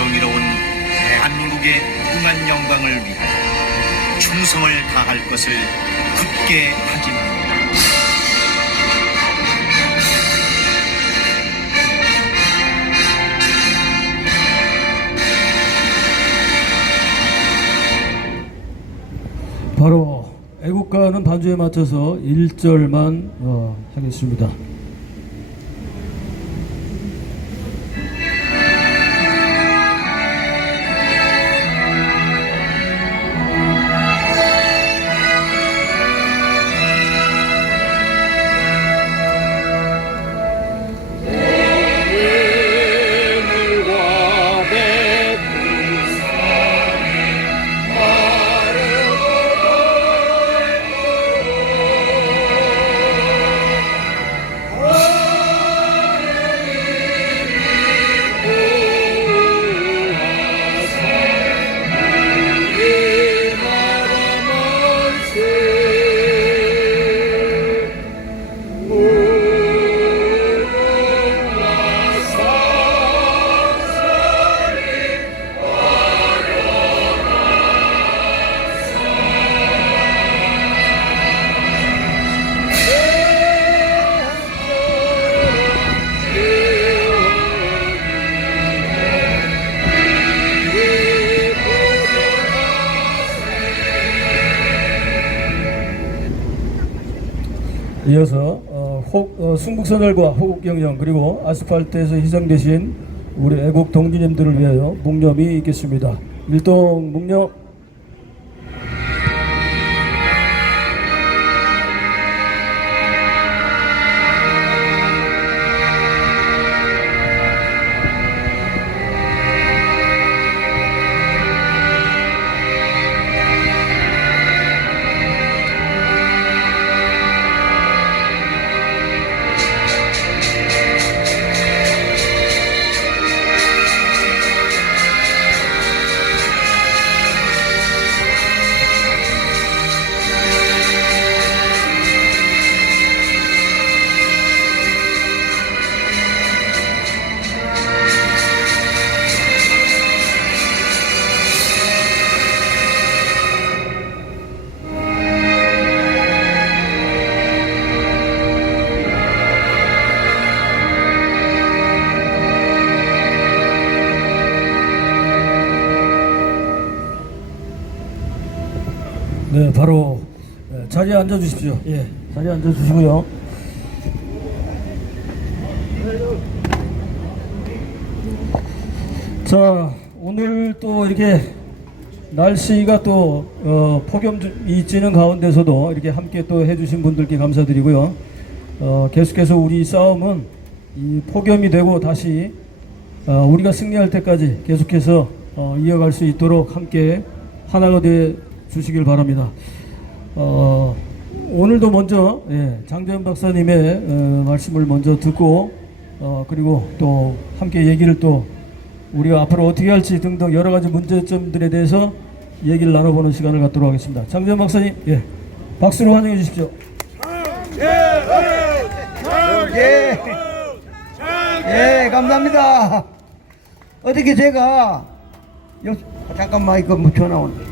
정의로운 대한민국의 무궁한 영광을 위하여 충성을 다할 것을 굳게 다짐합니다. 바로 애국가는 반주에 맞춰서 1절만 하겠습니다. 이어서 순국선열과 호국경영 그리고 아스팔트에서 희생되신 우리 애국 동지님들을 위하여 묵념이 있겠습니다. 일동 묵념. 네, 바로 자리에 앉아 주십시오. 예, 자리에 앉아 주시고요. 자, 오늘 또 이렇게 날씨가 또 폭염이 있지는 가운데서도 이렇게 함께 또 해주신 분들께 감사드리고요. 계속해서 우리 싸움은 이 폭염이 되고 다시 우리가 승리할 때까지 계속해서 이어갈 수 있도록 함께 하나가 돼 주시길 바랍니다. 오늘도 먼저 장재현 박사님의 말씀을 먼저 듣고 그리고 또 함께 얘기를 또 우리가 앞으로 어떻게 할지 등등 여러 가지 문제점들에 대해서 얘기를 나눠보는 시간을 갖도록 하겠습니다. 장재현 박사님, 박수로 환영해 주십시오. 감사합니다. 어떻게 제가 잠깐만 이거 뭐 전화 오는데.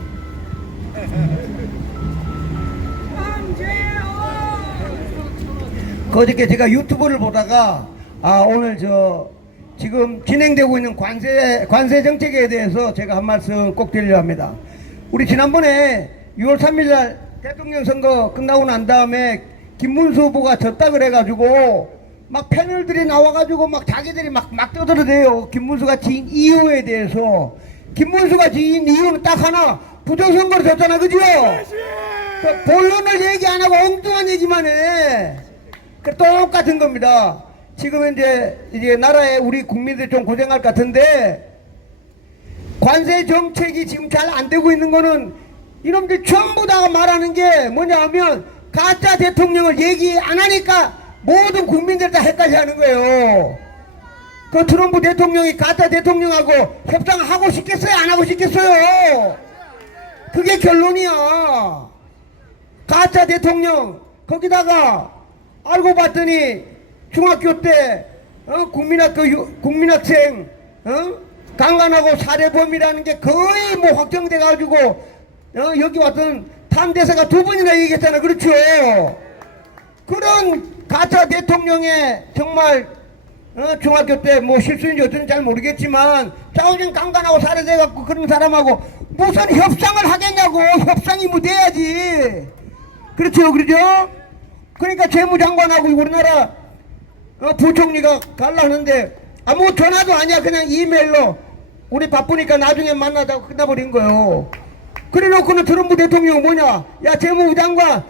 그저께 제가 유튜브를 보다가 오늘 지금 진행되고 있는 관세 정책에 대해서 제가 한 말씀 꼭 드리려 합니다. 우리 지난번에 6월 3일 날 대통령 선거 끝나고 난 다음에 김문수 후보가 졌다 그래가지고 막 패널들이 나와가지고 막 자기들이 막 떠들어대요. 김문수가 진 이유에 대해서. 김문수가 진 이유는 딱 하나, 부정선거를 졌잖아, 그죠? 본론을 얘기 안 하고 엉뚱한 얘기만 해. 똑같은 겁니다. 지금 이제 나라에 우리 국민들 좀 고생할 것 같은데, 관세 정책이 지금 잘 안 되고 있는 거는 이놈들 전부 다 말하는 게 뭐냐 하면 가짜 대통령을 얘기 안 하니까 모든 국민들 다 헷갈려 하는 거예요. 그 트럼프 대통령이 가짜 대통령하고 협상하고 싶겠어요? 안 하고 싶겠어요? 그게 결론이야. 가짜 대통령, 거기다가 알고 봤더니 중학교 때 국민학생 강간하고 살해범이라는 게 거의 뭐 확정돼 가지고 여기 왔던 탐대사가 2번이나 얘기했잖아. 그렇죠? 그런 가짜 대통령의 정말 중학교 때 뭐 실수인지 어쩐지 잘 모르겠지만 자우진 강간하고 살해돼갖고 그런 사람하고 무슨 협상을 하겠냐고. 협상이 뭐 돼야지. 그렇죠? 그러죠? 그러니까 재무장관하고 우리나라 부총리가 갈라 하는데 아무 전화도 아니야. 그냥 이메일로 우리 바쁘니까 나중에 만나자고 끝나버린 거예요. 그래놓고는 트럼프 대통령 뭐냐, 야 재무부 장관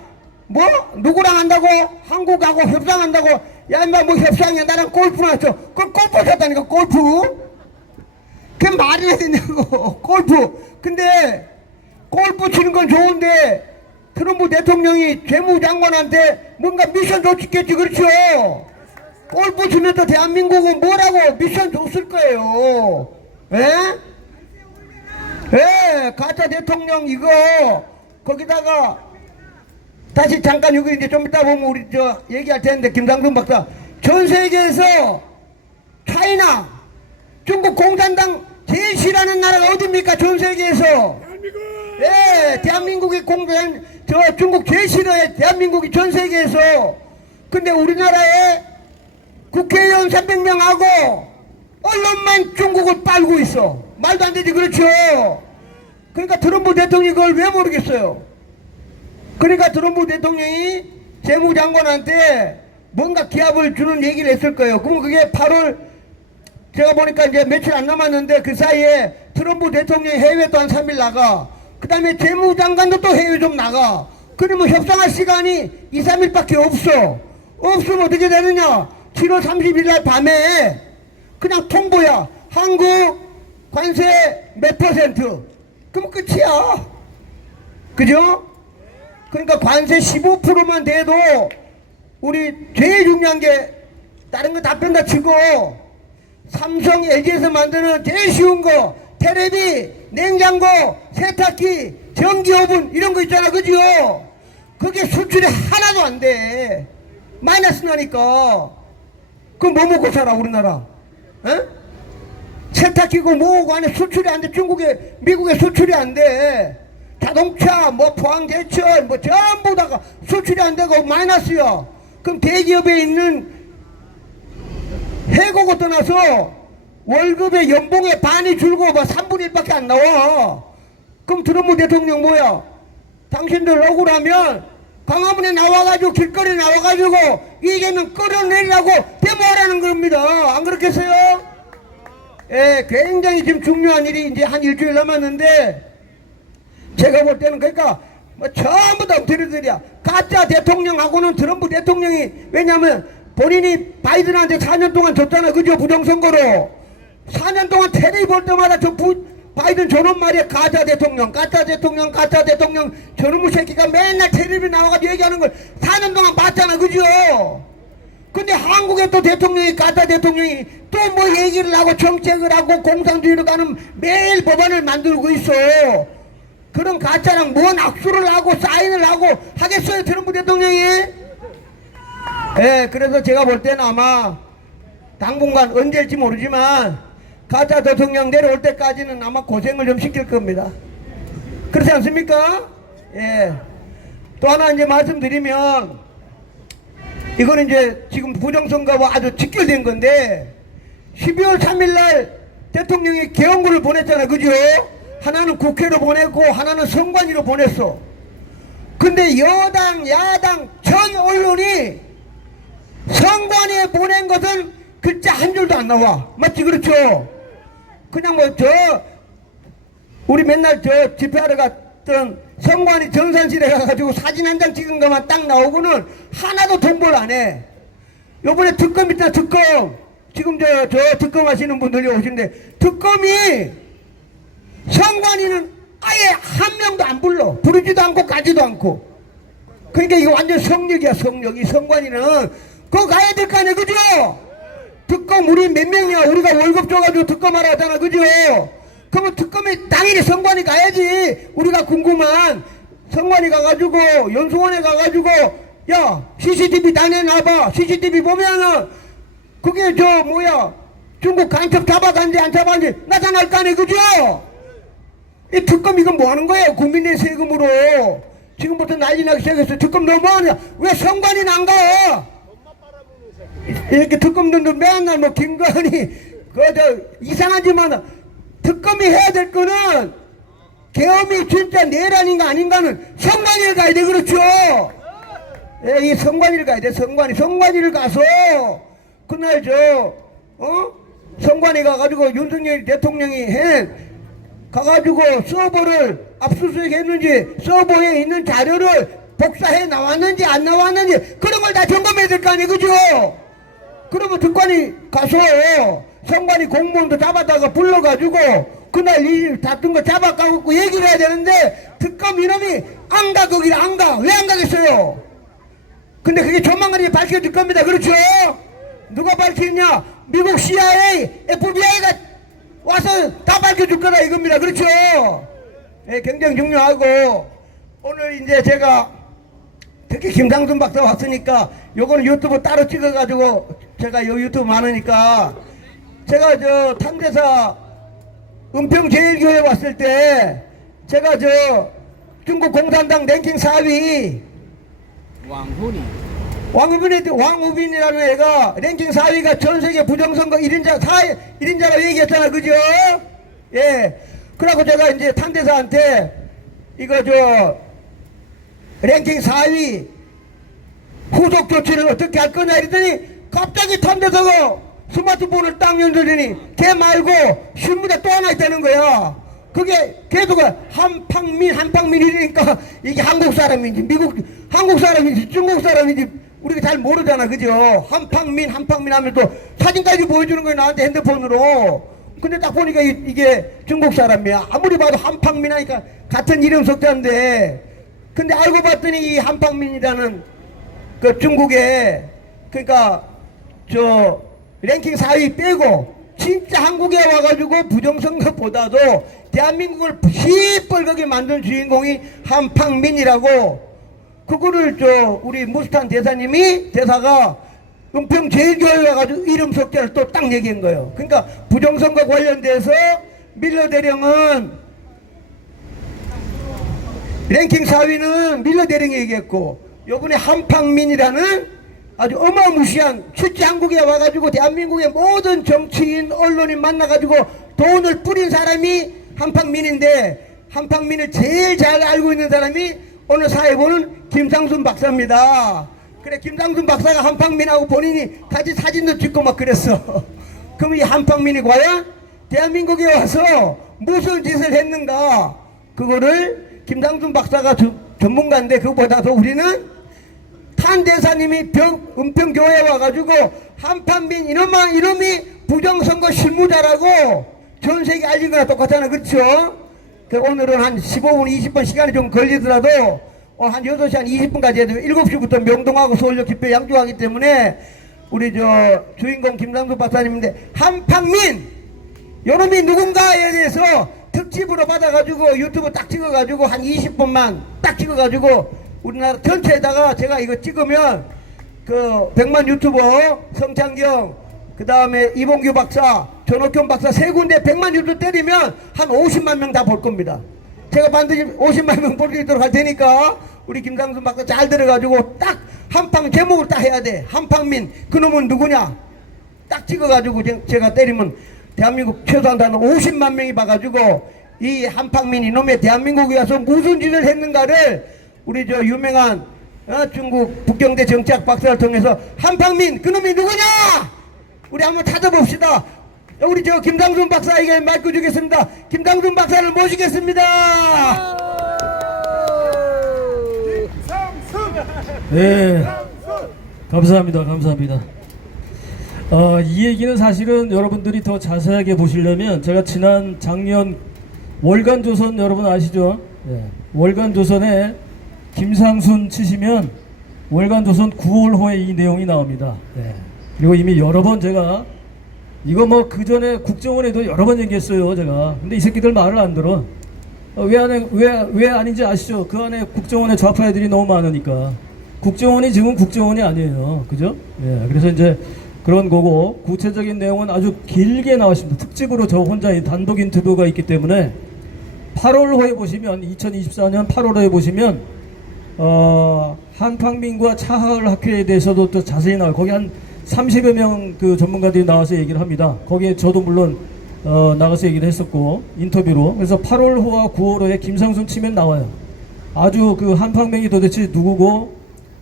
뭐 누구랑 한다고? 한국하고 협상한다고? 야 인마 뭐 협상이야. 나랑 골프 났어. 그걸 골프 쳤다니까. 골프 그게 말이나 되냐고. 골프. 근데 골프 치는 건 좋은데 트럼프 대통령이 재무부 장관한테 뭔가 미션 줬겠지. 그렇죠? 골프 치면서 대한민국은 뭐라고 미션 줬을 거예요. 예? 예, 가짜 대통령 이거 거기다가 다시 잠깐 여기 이제 좀 이따 보면 우리 저 얘기할 텐데 김상준 박사 전 세계에서 차이나 중국 공산당 제일 싫어하는 나라가 어딥니까? 전 세계에서 대한민국. 예, 대한민국이 중국 제일 싫어해. 대한민국이 전 세계에서. 근데 우리나라에 국회의원 300명하고 언론만 중국을 빨고 있어. 말도 안 되지. 그렇죠? 그러니까 트럼프 대통령이 그걸 왜 모르겠어요. 그러니까 트럼프 대통령이 재무장관한테 뭔가 기합을 주는 얘기를 했을 거예요. 그럼 그게 8월 제가 보니까 이제 며칠 안 남았는데 그 사이에 트럼프 대통령이 해외 또 한 3일 나가. 그 다음에 재무장관도 또 해외 좀 나가. 그러면 협상할 시간이 2, 3일밖에 없어. 없으면 어떻게 되느냐. 7월 30일 날 밤에 그냥 통보야. 한국 관세 몇 %. 그럼 끝이야. 그죠? 그러니까 관세 15%만 돼도 우리 제일 중요한 게 다른 거 다 뺀다 치고 삼성, LG에서 만드는 제일 쉬운 거 테레비, 냉장고, 세탁기, 전기오븐 이런 거 있잖아. 그죠? 그게 수출이 하나도 안 돼. 마이너스 나니까. 그럼 뭐 먹고 살아 우리나라? 에? 세탁기고 뭐고 안에 수출이 안 돼. 중국에 미국에 수출이 안 돼. 자동차 뭐 포항제철 뭐 전부 다가 수출이 안 되고 마이너스야. 그럼 대기업에 있는 해고고 떠나서 월급의 연봉의 반이 줄고 뭐 3분의 1밖에 안 나와. 그럼 트럼프 대통령 뭐야? 당신들 억울하면 광화문에 나와가지고 길거리에 나와가지고 이재명 끌어내리라고 데모하라는 겁니다. 안 그렇겠어요? 예, 굉장히 지금 중요한 일이 이제 한 일주일 남았는데 제가 볼 때는 그러니까 뭐 전부 다 엎드려들이야. 가짜 대통령하고는 트럼프 대통령이 왜냐면 본인이 바이든한테 4년 동안 줬잖아. 그죠? 부정선거로 4년 동안 텔레비 볼 때마다 바이든 저놈 말이야. 가짜 대통령 저놈의 새끼가 맨날 텔레비 나와가지고 얘기하는 걸 4년 동안 봤잖아. 그죠? 근데 한국에 또 대통령이 가짜 대통령이 또 뭐 얘기를 하고 정책을 하고 공산주의로 가는 매일 법안을 만들고 있어. 그런 가짜랑 뭔 악수를 하고 사인을 하고 하겠어요 트럼프 대통령이? 예, 그래서 제가 볼 때는 아마 당분간 언제일지 모르지만 가짜 대통령 내려올 때까지는 아마 고생을 좀 시킬 겁니다. 그렇지 않습니까? 예. 또 하나 이제 말씀드리면 이거는 이제 지금 부정선거와 아주 직결된 건데 12월 3일 날 대통령이 개헌구를 보냈잖아. 그죠? 하나는 국회로 보내고 하나는 선관위로 보냈어. 근데 여당 야당 전 언론이 선관위에 보낸 것은 글자 한 줄도 안 나와. 맞지? 그렇죠? 그냥 뭐 우리 맨날 집회하러 갔던 선관위 정산실에 가가지고 사진 한 장 찍은 것만 딱 나오고는 하나도 통보를 안 해. 요번에 특검 있다. 특검 지금 저 특검 하시는 분들이 오신데 특검이 선관위는 아예 한 명도 안 불러. 부르지도 않고 가지도 않고. 그러니까 이거 완전 성역이야. 성역. 이 선관위는 그거 가야 될 거 아니야. 그죠? 특검 우리 몇 명이야. 우리가 월급 줘가지고 특검하러 하잖아. 그죠? 그러면 특검에 당연히 선관위 가야지. 우리가 궁금한 선관위 가가지고 연수원에 가가지고 야 CCTV 다 내놔봐. CCTV 보면은 그게 중국 간첩 잡아간지 안 잡아간지 나타날 거 아니에요, 그죠? 이 특검 이건 뭐 하는 거예요? 국민의 세금으로. 지금부터 난리 나기 시작했어요. 특검 너무 하냐? 왜 선관위 안 가? 이렇게 특검들도 맨날 뭐 김건희, 이상한 짓만 특검이 해야 될 거는 계엄이 진짜 내란인가 아닌가는 선관위를 가야 돼, 그렇죠? 예, 이 선관위를 가야 돼, 선관위를 가서 그날 선관위 가가지고 윤석열 대통령이 가가지고 서버를 압수수색 했는지 서버에 있는 자료를 복사해 나왔는지 안 나왔는지 그런 걸 다 점검해야 될 거 아니에요, 그죠? 그러면 특관이 가서 선관위 공무원도 잡아다가 불러가지고 그날 일 다툰 거 잡아가고 얘기를 해야 되는데 특검 이놈이 안 가, 거기 안 가. 왜 안 가겠어요? 근데 그게 조만간 이제 밝혀질 겁니다, 그렇죠? 누가 밝히느냐? 미국 CIA, FBI가 와서 다 밝혀줄 거라 이겁니다, 그렇죠? 예, 굉장히 중요하고 오늘 이제 제가 특히 김상순 박사 왔으니까 요거는 유튜브 따로 찍어가지고 제가 요 유튜브 많으니까 제가 탄대사 은평제일교회 왔을 때 제가 중국 공산당 랭킹 4위 왕후빈이라는 애가 랭킹 4위가 전세계 부정선거 1인자라고 얘기했잖아, 그죠? 예. 그래갖고 제가 이제 탄대사한테 이거 랭킹 4위 후속 조치를 어떻게 할 거냐 이랬더니 갑자기 탄대사가 스마트폰을 딱 연결더니 걔 말고 신문에 또 하나 있다는 거야. 그게 계속 한팡민 이러니까 이게 한국 사람인지 한국 사람인지 중국 사람인지 우리가 잘 모르잖아, 그죠? 한팡민 하면 또 사진까지 보여주는 거야, 나한테 핸드폰으로. 근데 딱 보니까 이게 중국 사람이야. 아무리 봐도 한팡민 하니까 같은 이름 석자인데 근데 알고 봤더니 이 한팡민이라는 그 중국에 그러니까 랭킹 4위 빼고 진짜 한국에 와가지고 부정선거보다도 대한민국을 시뻘겋게 만든 주인공이 한팡민이라고 그거를 우리 무스탄 대사가 은평제일교회 와가지고 이름 석자를 또 딱 얘기한 거예요. 그러니까 부정선거 관련돼서 밀러 대령은 랭킹 4위는 밀러 대령이 얘기했고 요번에 한팡민이라는 아주 어마무시한 실제 한국에 와가지고 대한민국의 모든 정치인 언론인 만나가지고 돈을 뿌린 사람이 한팡민인데 한팡민을 제일 잘 알고 있는 사람이 오늘 사회 보는 김상순 박사입니다. 그래, 김상순 박사가 한팡민하고 본인이 같이 사진도 찍고 막 그랬어. 그럼 이 한팡민이 과연 대한민국에 와서 무슨 짓을 했는가? 그거를 김상순 박사가 전문가인데 그거보다도 우리는 탄대사님이 은평교회에 와가지고 한팡민 이놈이 부정선거 실무자라고 전 세계 알린 거나 똑같잖아, 그렇죠? 오늘은 한 15분 20분 시간이 좀 걸리더라도 한 6시 한 20분까지 해도 7시부터 명동하고 서울역 집회 양주하기 때문에 우리 주인공 김상순 박사님인데 한팡민 요놈이 누군가에 대해서 특집으로 받아가지고 유튜브 딱 찍어가지고 한 20분만 딱 찍어가지고 우리나라 전체에다가 제가 이거 찍으면 그 100만 유튜버 성창경 그 다음에 이봉규 박사 전옥현 박사 세 군데 100만 유튜브 때리면 한 50만 명 다 볼 겁니다. 제가 반드시 50만 명 볼 수 있도록 할 테니까 우리 김상순 박사 잘 들어가지고 딱 한팡 제목을 딱 해야 돼. 한팡민 그놈은 누구냐 딱 찍어가지고 제가 때리면 대한민국 최소한 한 50만 명이 봐가지고 이 한팡민 이놈의 대한민국에 와서 무슨 짓을 했는가를 우리 유명한 중국 북경대 정치학 박사를 통해서 한팡민 그놈이 누구냐 우리 한번 찾아봅시다. 우리 김상순 박사에게 마이크 주겠습니다. 김상순 박사를 모시겠습니다. 네, 감사합니다. 이 얘기는 사실은 여러분들이 더 자세하게 보시려면 제가 작년 월간조선 여러분 아시죠? 네. 월간조선에 김상순 치시면 월간조선 9월호에 이 내용이 나옵니다. 네. 그리고 이미 여러 번 제가 이거 그 전에 국정원에도 여러 번 얘기했어요, 제가. 근데 이 새끼들 말을 안 들어. 왜 아닌지 아시죠? 그 안에 국정원의 좌파 애들이 너무 많으니까. 국정원이 지금 국정원이 아니에요. 그죠? 예. 그래서 이제 그런 거고, 구체적인 내용은 아주 길게 나왔습니다. 특집으로 저 혼자 단독 인터뷰가 있기 때문에 8월호에 보시면, 2024년 8월호에 보시면 한팡민과 차하을 학회에 대해서도 또 자세히 나와요. 거기 한 30여 명 그 전문가들이 나와서 얘기를 합니다. 거기에 저도 물론 나가서 얘기를 했었고, 인터뷰로. 그래서 8월호와 9월호에 김상순 치면 나와요. 아주 그 한팡맹이 도대체 누구고,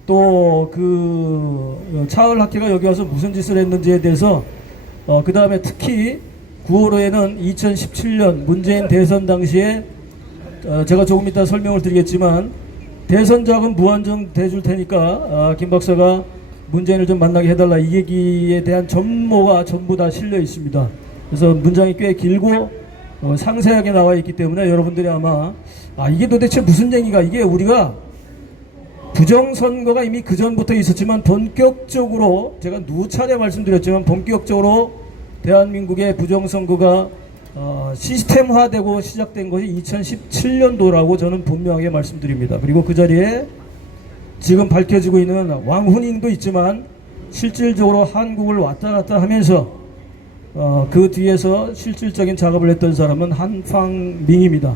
또 그 차하을 학회가 여기 와서 무슨 짓을 했는지에 대해서, 그 다음에 특히 9월호에는 2017년 문재인 대선 당시에 제가 조금 이따 설명을 드리겠지만, 대선 자금 무한정 대줄 테니까 김 박사가 문재인을 좀 만나게 해달라, 이 얘기에 대한 전모가 전부 다 실려 있습니다. 그래서 문장이 꽤 길고 상세하게 나와 있기 때문에 여러분들이 아마 이게 도대체 무슨 얘기가, 이게 우리가 부정선거가 이미 그 전부터 있었지만 본격적으로, 제가 누차례 말씀드렸지만 본격적으로 대한민국의 부정선거가 시스템화되고 시작된 것이 2017년도라고 저는 분명하게 말씀드립니다. 그리고 그 자리에 지금 밝혀지고 있는 왕훈잉도 있지만 실질적으로 한국을 왔다 갔다 하면서 그 뒤에서 실질적인 작업을 했던 사람은 한팡밍입니다.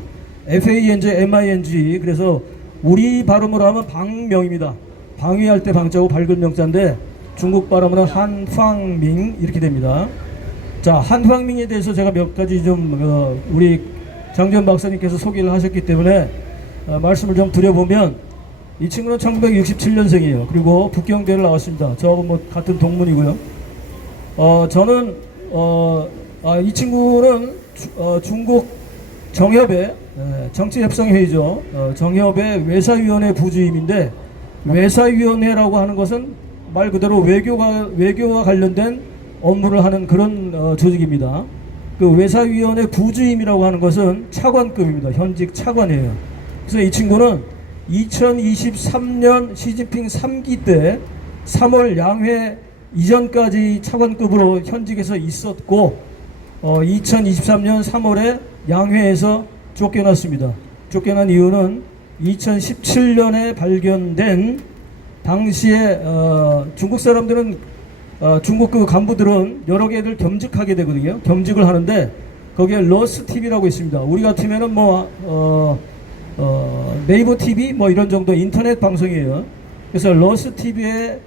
FANG, 그래서 우리 발음으로 하면 방명입니다. 방위할 때 방자고 밝은 명자인데 중국 발음으로는 한팡밍 이렇게 됩니다. 자, 한팡밍에 대해서 제가 몇 가지 좀 우리 장전 박사님께서 소개를 하셨기 때문에 말씀을 좀 드려보면, 이 친구는 1967년생이에요. 그리고 북경대를 나왔습니다. 저하고 뭐 같은 동문이고요. 저는 이 친구는 중국 정협의 정치협상회의죠. 정협의 외사위원회 부주임인데, 외사위원회라고 하는 것은 말 그대로 외교와 관련된 업무를 하는 그런 조직입니다. 그 외사위원회 부주임이라고 하는 것은 차관급입니다. 현직 차관이에요. 그래서 이 친구는 2023년 시진핑 3기 때 3월 양회 이전까지 차관급으로 현직에서 있었고, 2023년 3월에 양회에서 쫓겨났습니다. 쫓겨난 이유는 2017년에 발견된, 당시에 중국 사람들은 중국 그 간부들은 여러 개를 겸직하게 되거든요. 겸직을 하는데 거기에 러스 TV라고 있습니다. 우리 같으면은 네이버 TV 뭐 이런 정도 인터넷 방송이에요. 그래서 러스 TV의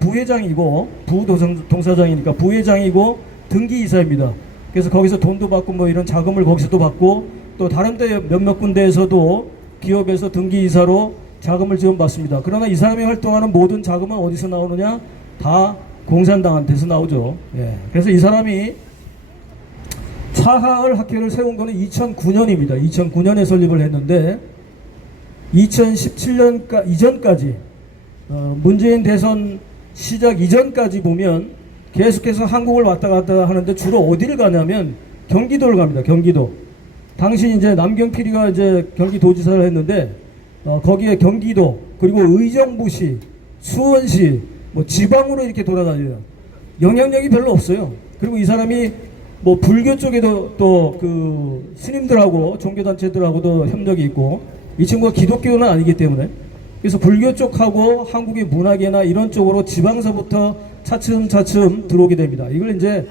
부회장이고, 부동사장이니까 부회장이고 등기이사입니다. 그래서 거기서 돈도 받고 뭐 이런 자금을 거기서도 받고, 또 다른 데 몇몇 군데에서도 기업에서 등기이사로 자금을 지원받습니다. 그러나 이 사람이 활동하는 모든 자금은 어디서 나오느냐? 다 공산당한테서 나오죠. 예. 그래서 이 사람이 차하을 학회를 세운 거는 2009년입니다. 2009년에 설립을 했는데 2017년 이전까지, 문재인 대선 시작 이전까지 보면 계속해서 한국을 왔다 갔다 하는데 주로 어디를 가냐면 경기도를 갑니다. 경기도. 당시 이제 남경필이가 이제 경기도지사를 했는데 거기에 경기도, 그리고 의정부시, 수원시, 뭐 지방으로 이렇게 돌아다녀요. 영향력이 별로 없어요. 그리고 이 사람이 뭐 불교 쪽에도 또 그 스님들하고 종교단체들하고도 협력이 있고, 이 친구가 기독교는 아니기 때문에, 그래서 불교 쪽하고 한국의 문화계나 이런 쪽으로 지방서부터 차츰차츰 들어오게 됩니다. 이걸 이제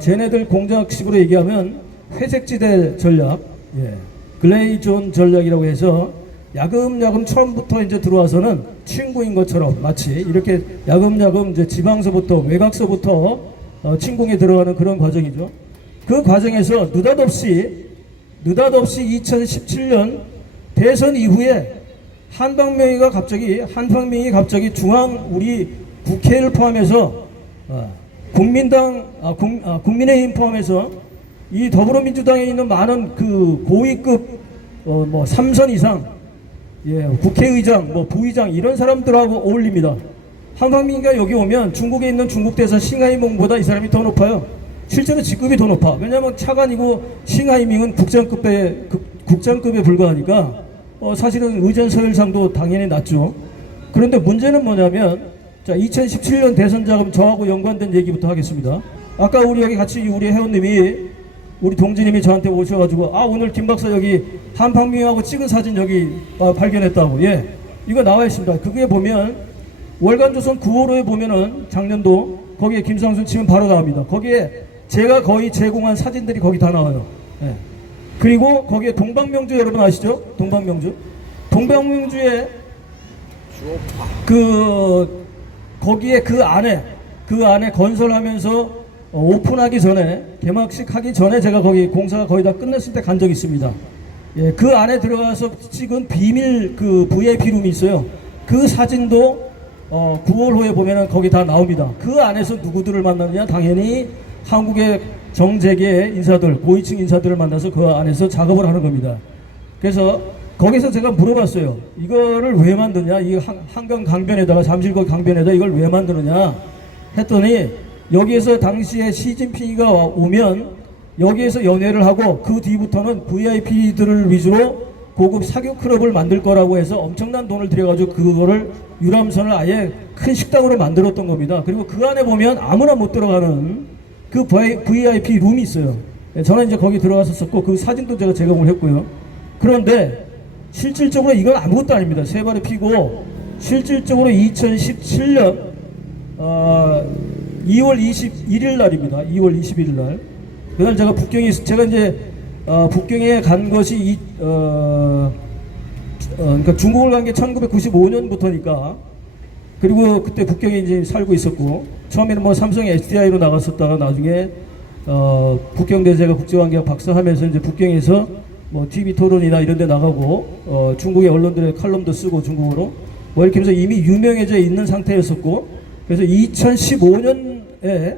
쟤네들 공작식으로 얘기하면 회색지대 전략, 글레이존 전략이라고 해서 야금야금 처음부터 이제 들어와서는 침공인 것처럼 마치 이렇게 야금야금 이제 지방서부터, 외곽서부터 침공에 들어가는 그런 과정이죠. 그 과정에서 느닷없이 2017년 대선 이후에 한팡명이 갑자기 중앙 우리 국회를 포함해서 국민의힘 포함해서 이 더불어민주당에 있는 많은 그 고위급 뭐 3선 이상, 국회의장, 뭐 부의장 이런 사람들하고 어울립니다. 한팡민이가 여기 오면 중국에 있는 중국 대사 싱하이몽보다 이 사람이 더 높아요. 실제로 직급이 더 높아. 왜냐하면 차관이고 싱하이밍은 국장급에 불과하니까 사실은 의전서열상도 당연히 낮죠. 그런데 문제는 뭐냐면, 자, 2017년 대선 자금, 저하고 연관된 얘기부터 하겠습니다. 아까 우리 여기 같이 우리 회원님이, 우리 동지님이 저한테 오셔가지고 오늘 김 박사 여기 한팡민하고 찍은 사진 여기 발견했다고. 이거 나와 있습니다. 그게 보면 월간조선 9월호에 보면은 작년도 거기에 김상순 치면 바로 나옵니다. 거기에 제가 거의 제공한 사진들이 거기 다 나와요. 예. 그리고 거기에 동방명주 여러분 아시죠? 동방명주. 동방명주에 거기에 그 안에 건설하면서 오픈하기 전에 개막식 하기 전에 제가 거기 공사가 거의 다 끝났을 때 간 적이 있습니다. 예, 그 안에 들어가서 찍은 비밀 그 VIP 룸이 있어요. 그 사진도 9월호에 보면은 거기 다 나옵니다. 그 안에서 누구들을 만나느냐? 당연히 한국의 정재계 인사들, 고위층 인사들을 만나서 그 안에서 작업을 하는 겁니다. 그래서 거기서 제가 물어봤어요. 이거를 왜 만드냐? 이 한강 강변에다가 잠실거 강변에다 이걸 왜 만드느냐? 했더니 여기에서 당시에 시진핑이가 오면 여기에서 연회를 하고 그 뒤부터는 VIP들을 위주로 고급 사교 클럽을 만들 거라고 해서 엄청난 돈을 들여가지고 그거를 유람선을 아예 큰 식당으로 만들었던 겁니다. 그리고 그 안에 보면 아무나 못 들어가는 그 VIP 룸이 있어요. 저는 이제 거기 들어갔었고 그 사진도 제가 제공을 했고요. 그런데 실질적으로 이건 아무것도 아닙니다. 세 발에 피고 실질적으로 2017년 2월 21일 날입니다. 2월 21일 날. 그날 제가 제가 이제 북경에 간 것이 그러니까 중국을 간 게 1995년부터니까 그리고 그때 북경에 이제 살고 있었고 처음에는 뭐 삼성 SDI로 나갔었다가 나중에 북경대제가 국제관계학 박사하면서 이제 북경에서 뭐 TV 토론이나 이런 데 나가고 중국의 언론들의 칼럼도 쓰고 중국어로 뭐 이렇게 하면서 이미 유명해져 있는 상태였었고 그래서 2015년에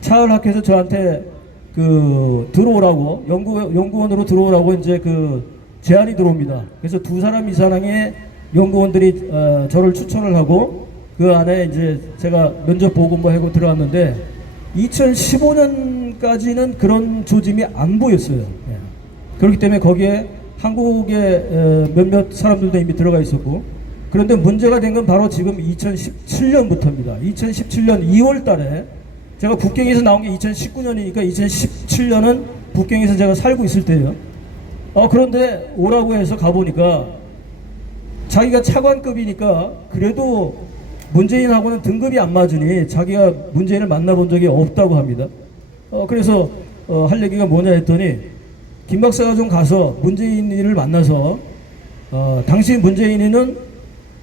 차을학회에서 저한테 들어오라고 연구원으로 들어오라고 이제 제안이 들어옵니다. 그래서 두 사람 이상의 연구원들이 저를 추천을 하고 그 안에 이제 제가 면접 보고 뭐 하고 들어왔는데 2015년까지는 그런 조짐이 안 보였어요. 예. 그렇기 때문에 거기에 한국의 몇몇 사람들도 이미 들어가 있었고 그런데 문제가 된 건 바로 지금 2017년부터입니다. 2017년 2월 달에 제가 북경에서 나온 게 2019년이니까 2017년은 북경에서 제가 살고 있을 때예요. 그런데 오라고 해서 가보니까 자기가 차관급이니까 그래도 문재인하고는 등급이 안 맞으니 자기가 문재인을 만나본 적이 없다고 합니다. 그래서 할 얘기가 뭐냐 했더니 김 박사가 좀 가서 문재인을 만나서 당시 문재인이는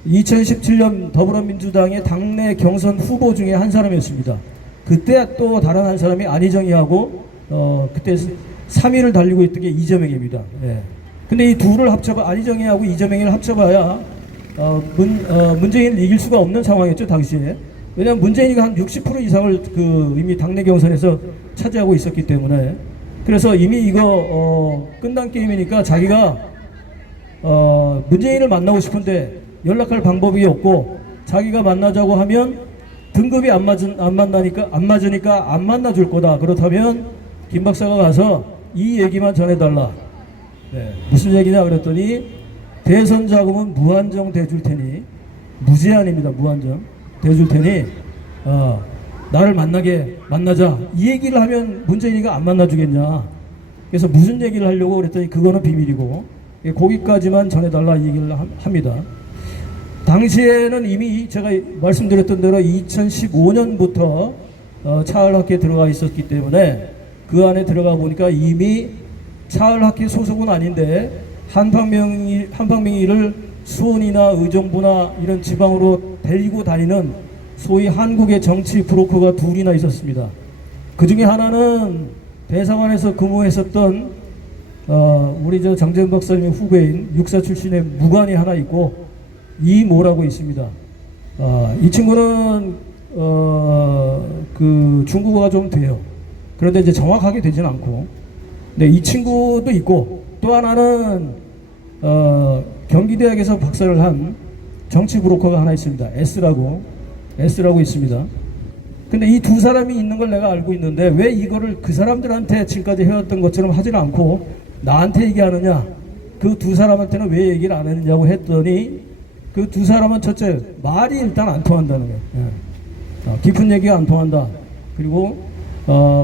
2017년 더불어민주당의 당내 경선 후보 중에 한 사람이었습니다. 그때 또 다른 한 사람이 안희정이하고 그때 3위를 달리고 있던 게 이재명입니다. 예. 근데 이 둘을 안희정이하고 이재명이를 합쳐봐야 문재인을 이길 수가 없는 상황이었죠 당시에. 왜냐하면 문재인이가 한 60% 이상을 이미 당내 경선에서 차지하고 있었기 때문에. 그래서 이미 이거 끝난 게임이니까 자기가 문재인을 만나고 싶은데 연락할 방법이 없고 자기가 만나자고 하면 등급이 안 맞으니까 안 만나줄 거다. 그렇다면 김 박사가 가서 이 얘기만 전해달라. 네. 무슨 얘기냐 그랬더니 대선 자금은 무한정 대줄 테니 무제한입니다. 무한정 대줄 테니 나를 만나자. 이 얘기를 하면 문재인이가 안 만나주겠냐. 그래서 무슨 얘기를 하려고 그랬더니 그거는 비밀이고 거기까지만 전해달라 이 얘기를 합니다. 당시에는 이미 제가 말씀드렸던 대로 2015년부터 차을학회에 들어가 있었기 때문에 그 안에 들어가 보니까 이미 차을학회 소속은 아닌데 한방명의를 수원이나 의정부나 이런 지방으로 데리고 다니는 소위 한국의 정치 브로커가 둘이나 있었습니다. 그 중에 하나는 대사관에서 근무했었던 우리 장재훈 박사님의 후배인 육사 출신의 무관이 하나 있고 이모라고 있습니다. 이 친구는 중국어가 좀 돼요. 그런데 이제 정확하게 되지는 않고. 네, 이 친구도 있고 또 하나는 경기대학에서 박사를 한 정치 브로커가 하나 있습니다. S라고 있습니다. 근데 이 두 사람이 있는 걸 내가 알고 있는데 왜 이거를 그 사람들한테 지금까지 해왔던 것처럼 하지는 않고 나한테 얘기하느냐? 그 두 사람한테는 왜 얘기를 안 했느냐고 했더니 그 두 사람은 첫째 말이 일단 안 통한다는 거예요. 예. 깊은 얘기가 안 통한다. 그리고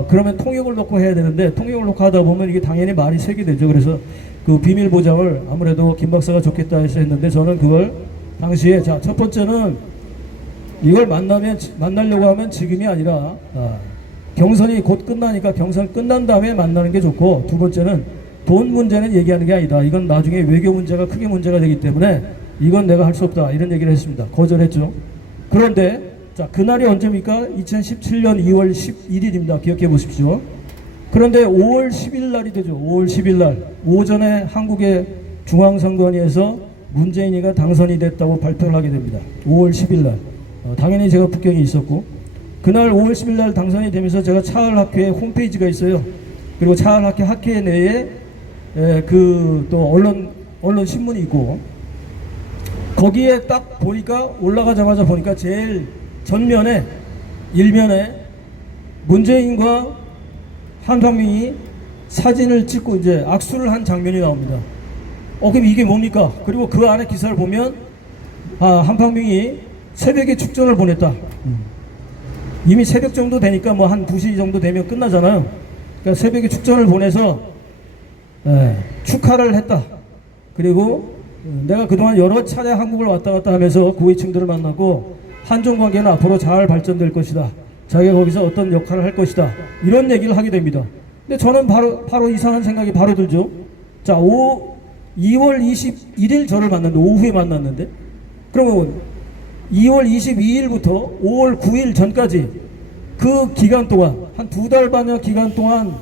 그러면 통역을 놓고 해야 되는데 통역을 놓고 하다 보면 이게 당연히 말이 세게 되죠. 그래서 그 비밀 보장을 아무래도 김 박사가 좋겠다 해서 했는데 저는 그걸 당시에 첫 번째는 이걸 만나려고 하면 지금이 아니라 경선이 곧 끝나니까 경선 끝난 다음에 만나는 게 좋고, 두 번째는 돈 문제는 얘기하는 게 아니다. 이건 나중에 외교 문제가 크게 문제가 되기 때문에 이건 내가 할 수 없다. 이런 얘기를 했습니다. 거절했죠. 그런데 자, 그날이 언제입니까? 2017년 2월 11일입니다. 기억해 보십시오. 그런데 5월 10일 날이 되죠. 5월 10일 날 오전에 한국의 중앙선관위에서 문재인이가 당선이 됐다고 발표를 하게 됩니다. 5월 10일 날. 당연히 제가 북경에 있었고, 그날 5월 10일 날 당선이 되면서 제가 차을학회 홈페이지가 있어요. 그리고 차을학회 내에 그 또 언론 신문이 있고, 거기에 딱 보니까 올라가자마자 보니까 제일 전면에 일면에 문재인과 한상민이 사진을 찍고 이제 악수를 한 장면이 나옵니다. 그럼 이게 뭡니까? 그리고 그 안에 기사를 보면 한상민이 새벽에 축전을 보냈다. 이미 새벽 정도 되니까 뭐 한 2시 정도 되면 끝나잖아요. 그러니까 새벽에 축전을 보내서 축하를 했다. 그리고 내가 그동안 여러 차례 한국을 왔다 갔다 하면서 고위층들을 만나고 한중 관계는 앞으로 잘 발전될 것이다. 자기가 거기서 어떤 역할을 할 것이다. 이런 얘기를 하게 됩니다. 근데 저는 바로 이상한 생각이 바로 들죠. 자, 2월 21일 저를 만났는데, 오후에 만났는데, 그러면 2월 22일부터 5월 9일 전까지 그 기간 동안, 한 2달 반여 기간 동안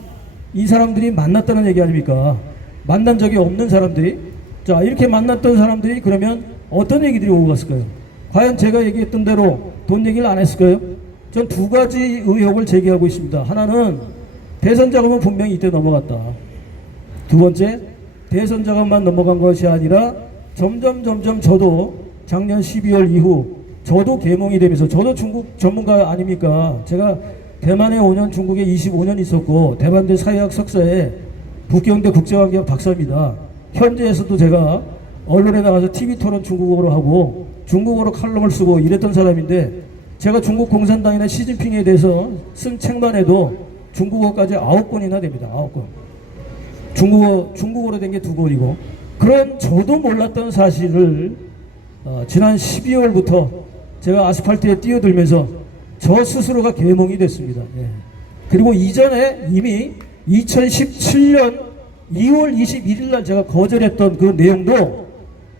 이 사람들이 만났다는 얘기 아닙니까? 만난 적이 없는 사람들이. 자, 이렇게 만났던 사람들이 그러면 어떤 얘기들이 오고 갔을까요? 과연 제가 얘기했던 대로 돈 얘기를 안 했을까요? 전 두 가지 의혹을 제기하고 있습니다. 하나는 대선 자금은 분명히 이때 넘어갔다. 두 번째, 대선 자금만 넘어간 것이 아니라 점점 저도 작년 12월 이후 저도 계몽이 되면서, 저도 중국 전문가 아닙니까? 제가 대만에 5년, 중국에 25년 있었고, 대만대 사회학 석사에 북경대 국제관계학 박사입니다. 현재에서도 제가 언론에 나가서 TV 토론 중국어로 하고 중국어로 칼럼을 쓰고 이랬던 사람인데, 제가 중국 공산당이나 시진핑에 대해서 쓴 책만 해도 중국어까지 9권이나 됩니다. 9권. 중국어로 된 게 2권이고, 그런 저도 몰랐던 사실을 지난 12월부터 제가 아스팔트에 뛰어들면서 저 스스로가 계몽이 됐습니다. 그리고 이전에 이미 2017년 2월 21일 날 제가 거절했던 그 내용도,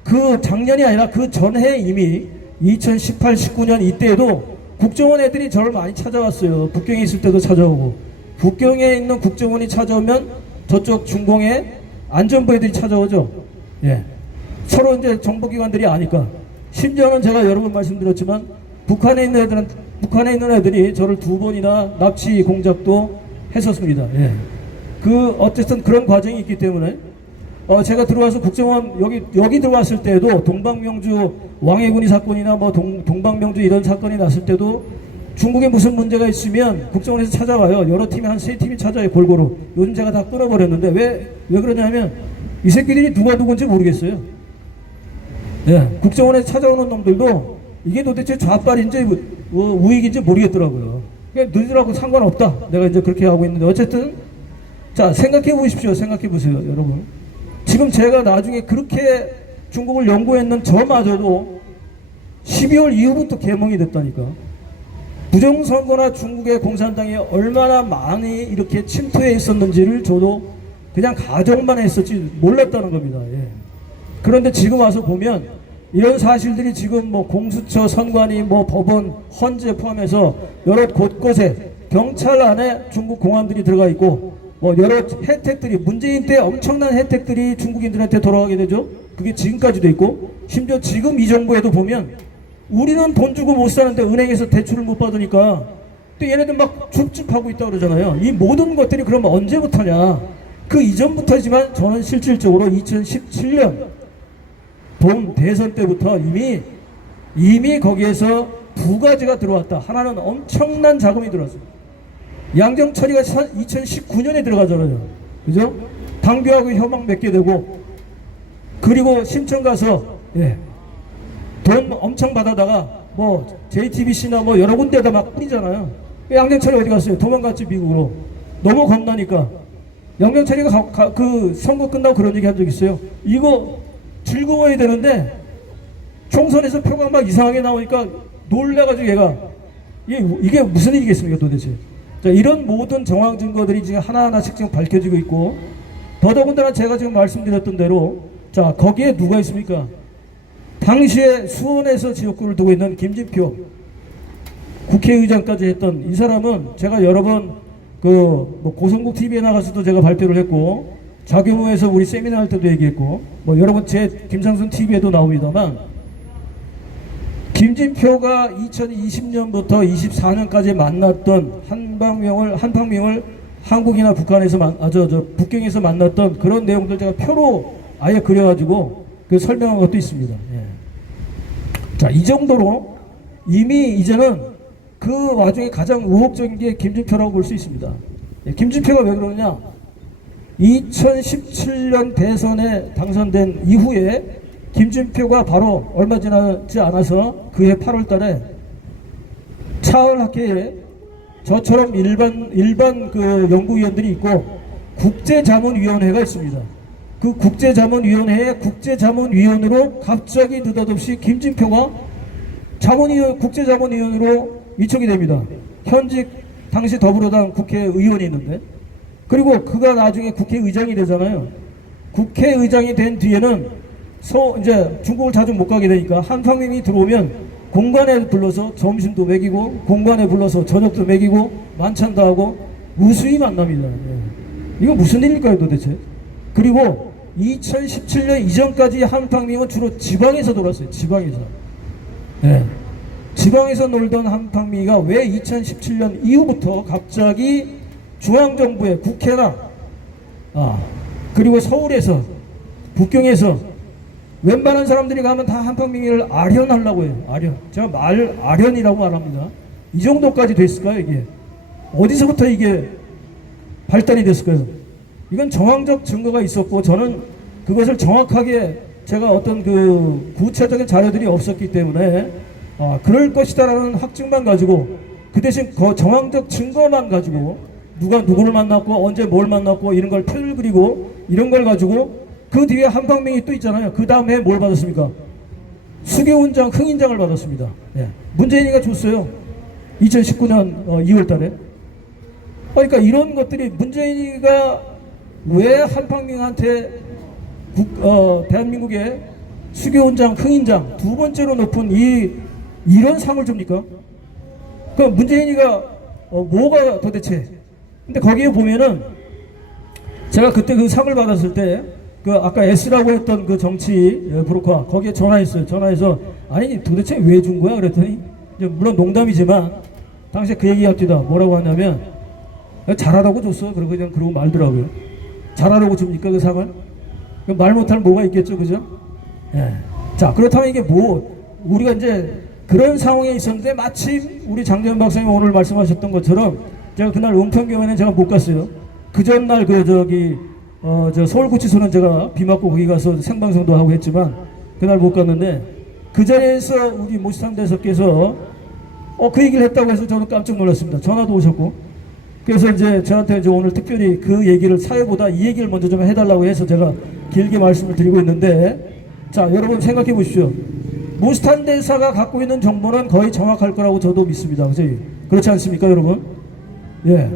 그 작년이 아니라 그 전해 이미 2018, 19년 이때에도 국정원 애들이 저를 많이 찾아왔어요. 북경에 있을 때도 찾아오고, 북경에 있는 국정원이 찾아오면 저쪽 중공의 안전부 애들이 찾아오죠. 서로 이제 정보기관들이 아니까. 심지어는 제가 여러 번 말씀드렸지만 북한에 있는 애들이 저를 2번이나 납치 공작도 했었습니다. 어쨌든 그런 과정이 있기 때문에 제가 들어와서 국정원 여기 들어왔을 때도 동방명주 왕해군이 사건이나 뭐 동방명주 이런 사건이 났을 때도 중국에 무슨 문제가 있으면 국정원에서 찾아와요. 여러 팀이 한 3팀이 찾아요. 골고루. 요즘 제가 다 끊어버렸는데 왜 그러냐면 이 새끼들이 누가 누군지 모르겠어요. 국정원에서 찾아오는 놈들도 이게 도대체 좌빨인지 우익인지 모르겠더라고요. 그냥 너희들하고 상관없다. 내가 이제 그렇게 하고 있는데, 어쨌든 자, 생각해 보십시오. 생각해 보세요, 여러분. 지금 제가 나중에 그렇게 중국을 연구했는 저마저도 12월 이후부터 계몽이 됐다니까. 부정선거나 중국의 공산당이 얼마나 많이 이렇게 침투해 있었는지를 저도 그냥 가정만 했었지 몰랐다는 겁니다. 그런데 지금 와서 보면 이런 사실들이 지금 뭐 공수처, 선관위, 뭐 법원, 헌재 포함해서 여러 곳곳에 경찰 안에 중국 공안들이 들어가 있고, 뭐 여러 혜택들이, 문재인 때 엄청난 혜택들이 중국인들한테 돌아가게 되죠. 그게 지금까지도 있고, 심지어 지금 이 정부에도 보면 우리는 돈 주고 못 사는데 은행에서 대출을 못 받으니까 또 얘네들 막 줍줍하고 있다고 그러잖아요. 이 모든 것들이 그러면 언제부터냐? 그 이전부터지만 저는 실질적으로 2017년 본 대선 때부터 이미 거기에서 두 가지가 들어왔다. 하나는 엄청난 자금이 들어왔어요. 양정철이가 2019년에 들어가잖아요. 그죠? 당규하고 협약 맺게 되고, 그리고 신청 가서 돈 엄청 받아다가 뭐 JTBC나 뭐 여러 군데다 막 뿌리잖아요. 양정철이 어디 갔어요? 도망갔지, 미국으로. 너무 겁나니까. 양정철이가 그 선거 끝나고 그런 얘기 한 적 있어요. 이거 즐거워야 되는데 총선에서 표가 막 이상하게 나오니까 놀래가지고 얘가 이게 무슨 일이겠습니까 도대체. 자, 이런 모든 정황 증거들이 지금 하나하나씩 지금 밝혀지고 있고, 더더군다나 제가 지금 말씀드렸던 대로, 자, 거기에 누가 있습니까? 당시에 수원에서 지역구를 두고 있는 김진표 국회의장까지 했던 이 사람은 제가 여러 번 뭐 고성국 TV에 나가서도 제가 발표를 했고, 자교무에서 우리 세미나 할 때도 얘기했고, 뭐 여러분 제 김상순 TV에도 나옵니다만, 김진표가 2020년부터 24년까지 만났던 한팡명을 한국이나 북한에서 북경에서 만났던 그런 내용들 제가 표로 아예 그려가지고 그 설명한 것도 있습니다. 예. 자, 이 정도로 이미 이제는 그 와중에 가장 의혹적인 게 김진표라고 볼 수 있습니다. 예, 김진표가 왜 그러냐? 2017년 대선에 당선된 이후에 김진표가 바로 얼마 지나지 않아서 그해 8월 달에 차을학회에 저처럼 일반 그 연구위원들이 있고 국제자문위원회가 있습니다. 그 국제자문위원회의 국제자문위원으로 갑자기 느닷없이 김진표가 국제자문위원으로 위촉이 됩니다. 현직 당시 더불어당 국회의원이 있는데, 그리고 그가 나중에 국회의장이 되잖아요. 국회의장이 된 뒤에는 이제 중국을 자주 못 가게 되니까 한팡민이 들어오면 공관에 불러서 점심도 먹이고, 공관에 불러서 저녁도 먹이고, 만찬도 하고, 무수히 만납니다. 예. 이거 무슨 일일까요 도대체? 그리고 2017년 이전까지 한팡민은 주로 지방에서 놀았어요. 지방에서. 예. 지방에서 놀던 한팡민이가 왜 2017년 이후부터 갑자기 중앙정부의 국회나 그리고 서울에서 북경에서 웬만한 사람들이 가면 다 한팡민이를 아련하려고 해요. 아련. 제가 아련이라고 말합니다. 이 정도까지 됐을까요 이게? 어디서부터 이게 발달이 됐을까요? 이건 정황적 증거가 있었고, 저는 그것을 정확하게 제가 어떤 그 구체적인 자료들이 없었기 때문에 그럴 것이다라는 확증만 가지고, 그 대신 그 정황적 증거만 가지고 누가 누구를 만났고 언제 뭘 만났고 이런 걸 표를 그리고 이런 걸 가지고, 그 뒤에 한팡민이 또 있잖아요. 그 다음에 뭘 받았습니까? 수교훈장, 흥인장을 받았습니다. 예. 문재인이가 줬어요. 2019년 2월 달에. 그러니까 이런 것들이 문재인이가 왜 한팡민한테 대한민국의 수교훈장, 흥인장 두 번째로 높은 이런 상을 줍니까? 그럼 문재인이가 뭐가 도대체? 근데 거기에 보면은 제가 그때 그 상을 받았을 때 그 아까 S라고 했던 그 정치 브로커 거기에 전화했어요. 전화해서 아니 도대체 왜 준 거야? 그랬더니 물론 농담이지만 당시에 그 얘기합니다. 뭐라고 하냐면 잘하라고 줬어. 그러고 말더라고요. 잘하라고 줍니까 그 상을? 말 못할 뭐가 있겠죠, 그죠? 예. 자, 그렇다면 이게 우리가 이제 그런 상황에 있었는데, 마침 우리 장재현 박사님 오늘 말씀하셨던 것처럼 제가 그날 은평교회는 제가 못 갔어요. 그 전날 저 서울구치소는 제가 비 맞고 거기 가서 생방송도 하고 했지만 그날 못 갔는데, 그 자리에서 우리 모시탄 대사께서 그 얘기를 했다고 해서 저는 깜짝 놀랐습니다. 전화도 오셨고. 그래서 이제 저한테 이제 오늘 특별히 그 얘기를 사회보다 이 얘기를 먼저 좀 해달라고 해서 제가 길게 말씀을 드리고 있는데, 자, 여러분 생각해 보십시오. 모스탄 대사가 갖고 있는 정보는 거의 정확할 거라고 저도 믿습니다. 그렇지 않습니까, 여러분? 예.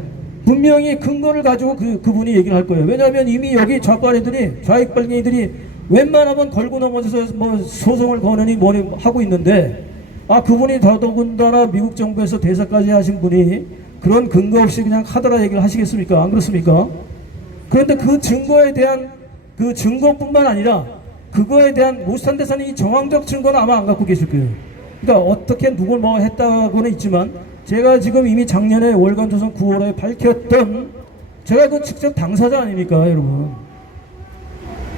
분명히 근거를 가지고 그분이 얘기를 할 거예요. 왜냐하면 이미 여기 좌익발갱이들이 웬만하면 걸고 넘어져서 뭐 소송을 거느니 뭐니 하고 있는데, 그분이 더더군다나 미국 정부에서 대사까지 하신 분이 그런 근거 없이 그냥 하더라 얘기를 하시겠습니까? 안 그렇습니까? 그런데 그 증거에 대한 그 증거뿐만 아니라 그거에 대한 모스탄 대사는 정황적 증거는 아마 안 갖고 계실 거예요. 그러니까 어떻게 누굴 뭐 했다고는 있지만, 제가 지금 이미 작년에 월간조선 9월에 밝혔던, 제가 그 직접 당사자 아닙니까, 여러분?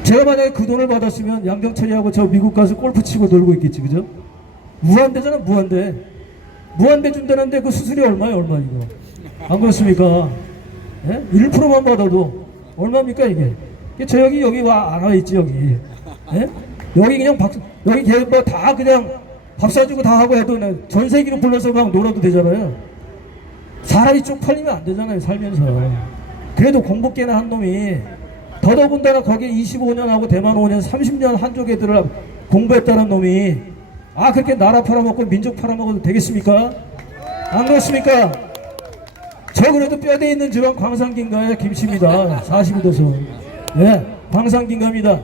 제가 만약에 그 돈을 받았으면 양정철이하고 저 미국 가서 골프 치고 놀고 있겠지, 그죠? 무한대잖아, 무한대. 무한대 준다는데 그 수수료 얼마예요, 얼마 이거? 안 그렇습니까? 예? 1%만 받아도 얼마입니까 이게? 저 여기 안 와 있지 여기. 예? 여기 그냥 여기 뭐 다 그냥 밥 사주고 다 하고 해도 전 세계로 불러서 막 놀아도 되잖아요. 사람이 쪽팔리면 안 되잖아요, 살면서. 그래도 공부깨나 한 놈이, 더더군다나 거기에 25년 하고 대만 5년 30년 한족 애들을 공부했다는 놈이 아, 그렇게 나라 팔아먹고 민족 팔아먹어도 되겠습니까? 안 그렇습니까? 저 그래도 뼈대 있는 집안 광산긴가의 김씨입니다. 42도서. 예, 광산긴가입니다.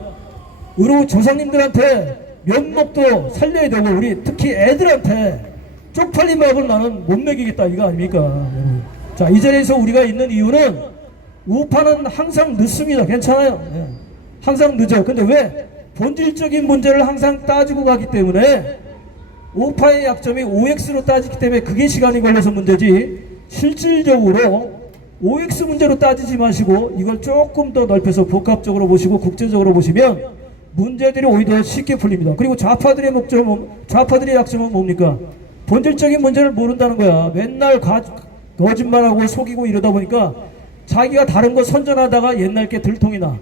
우리 조상님들한테 면목도 살려야 되고, 우리 특히 애들한테 쪽팔린 밥을 나는 못 먹이겠다, 이거 아닙니까? 자, 이 자리에서 우리가 있는 이유는 우파는 항상 늦습니다. 괜찮아요. 예. 항상 늦어. 근데 왜? 본질적인 문제를 항상 따지고 가기 때문에 우파의 약점이 OX로 따지기 때문에 그게 시간이 걸려서 문제지, 실질적으로 OX 문제로 따지지 마시고 이걸 조금 더 넓혀서 복합적으로 보시고 국제적으로 보시면 문제들이 오히려 쉽게 풀립니다. 그리고 좌파들의 좌파들의 약점은 뭡니까? 본질적인 문제를 모른다는 거야. 맨날 거짓말하고 속이고 이러다 보니까 자기가 다른 거 선전하다가 옛날 게 들통이 나.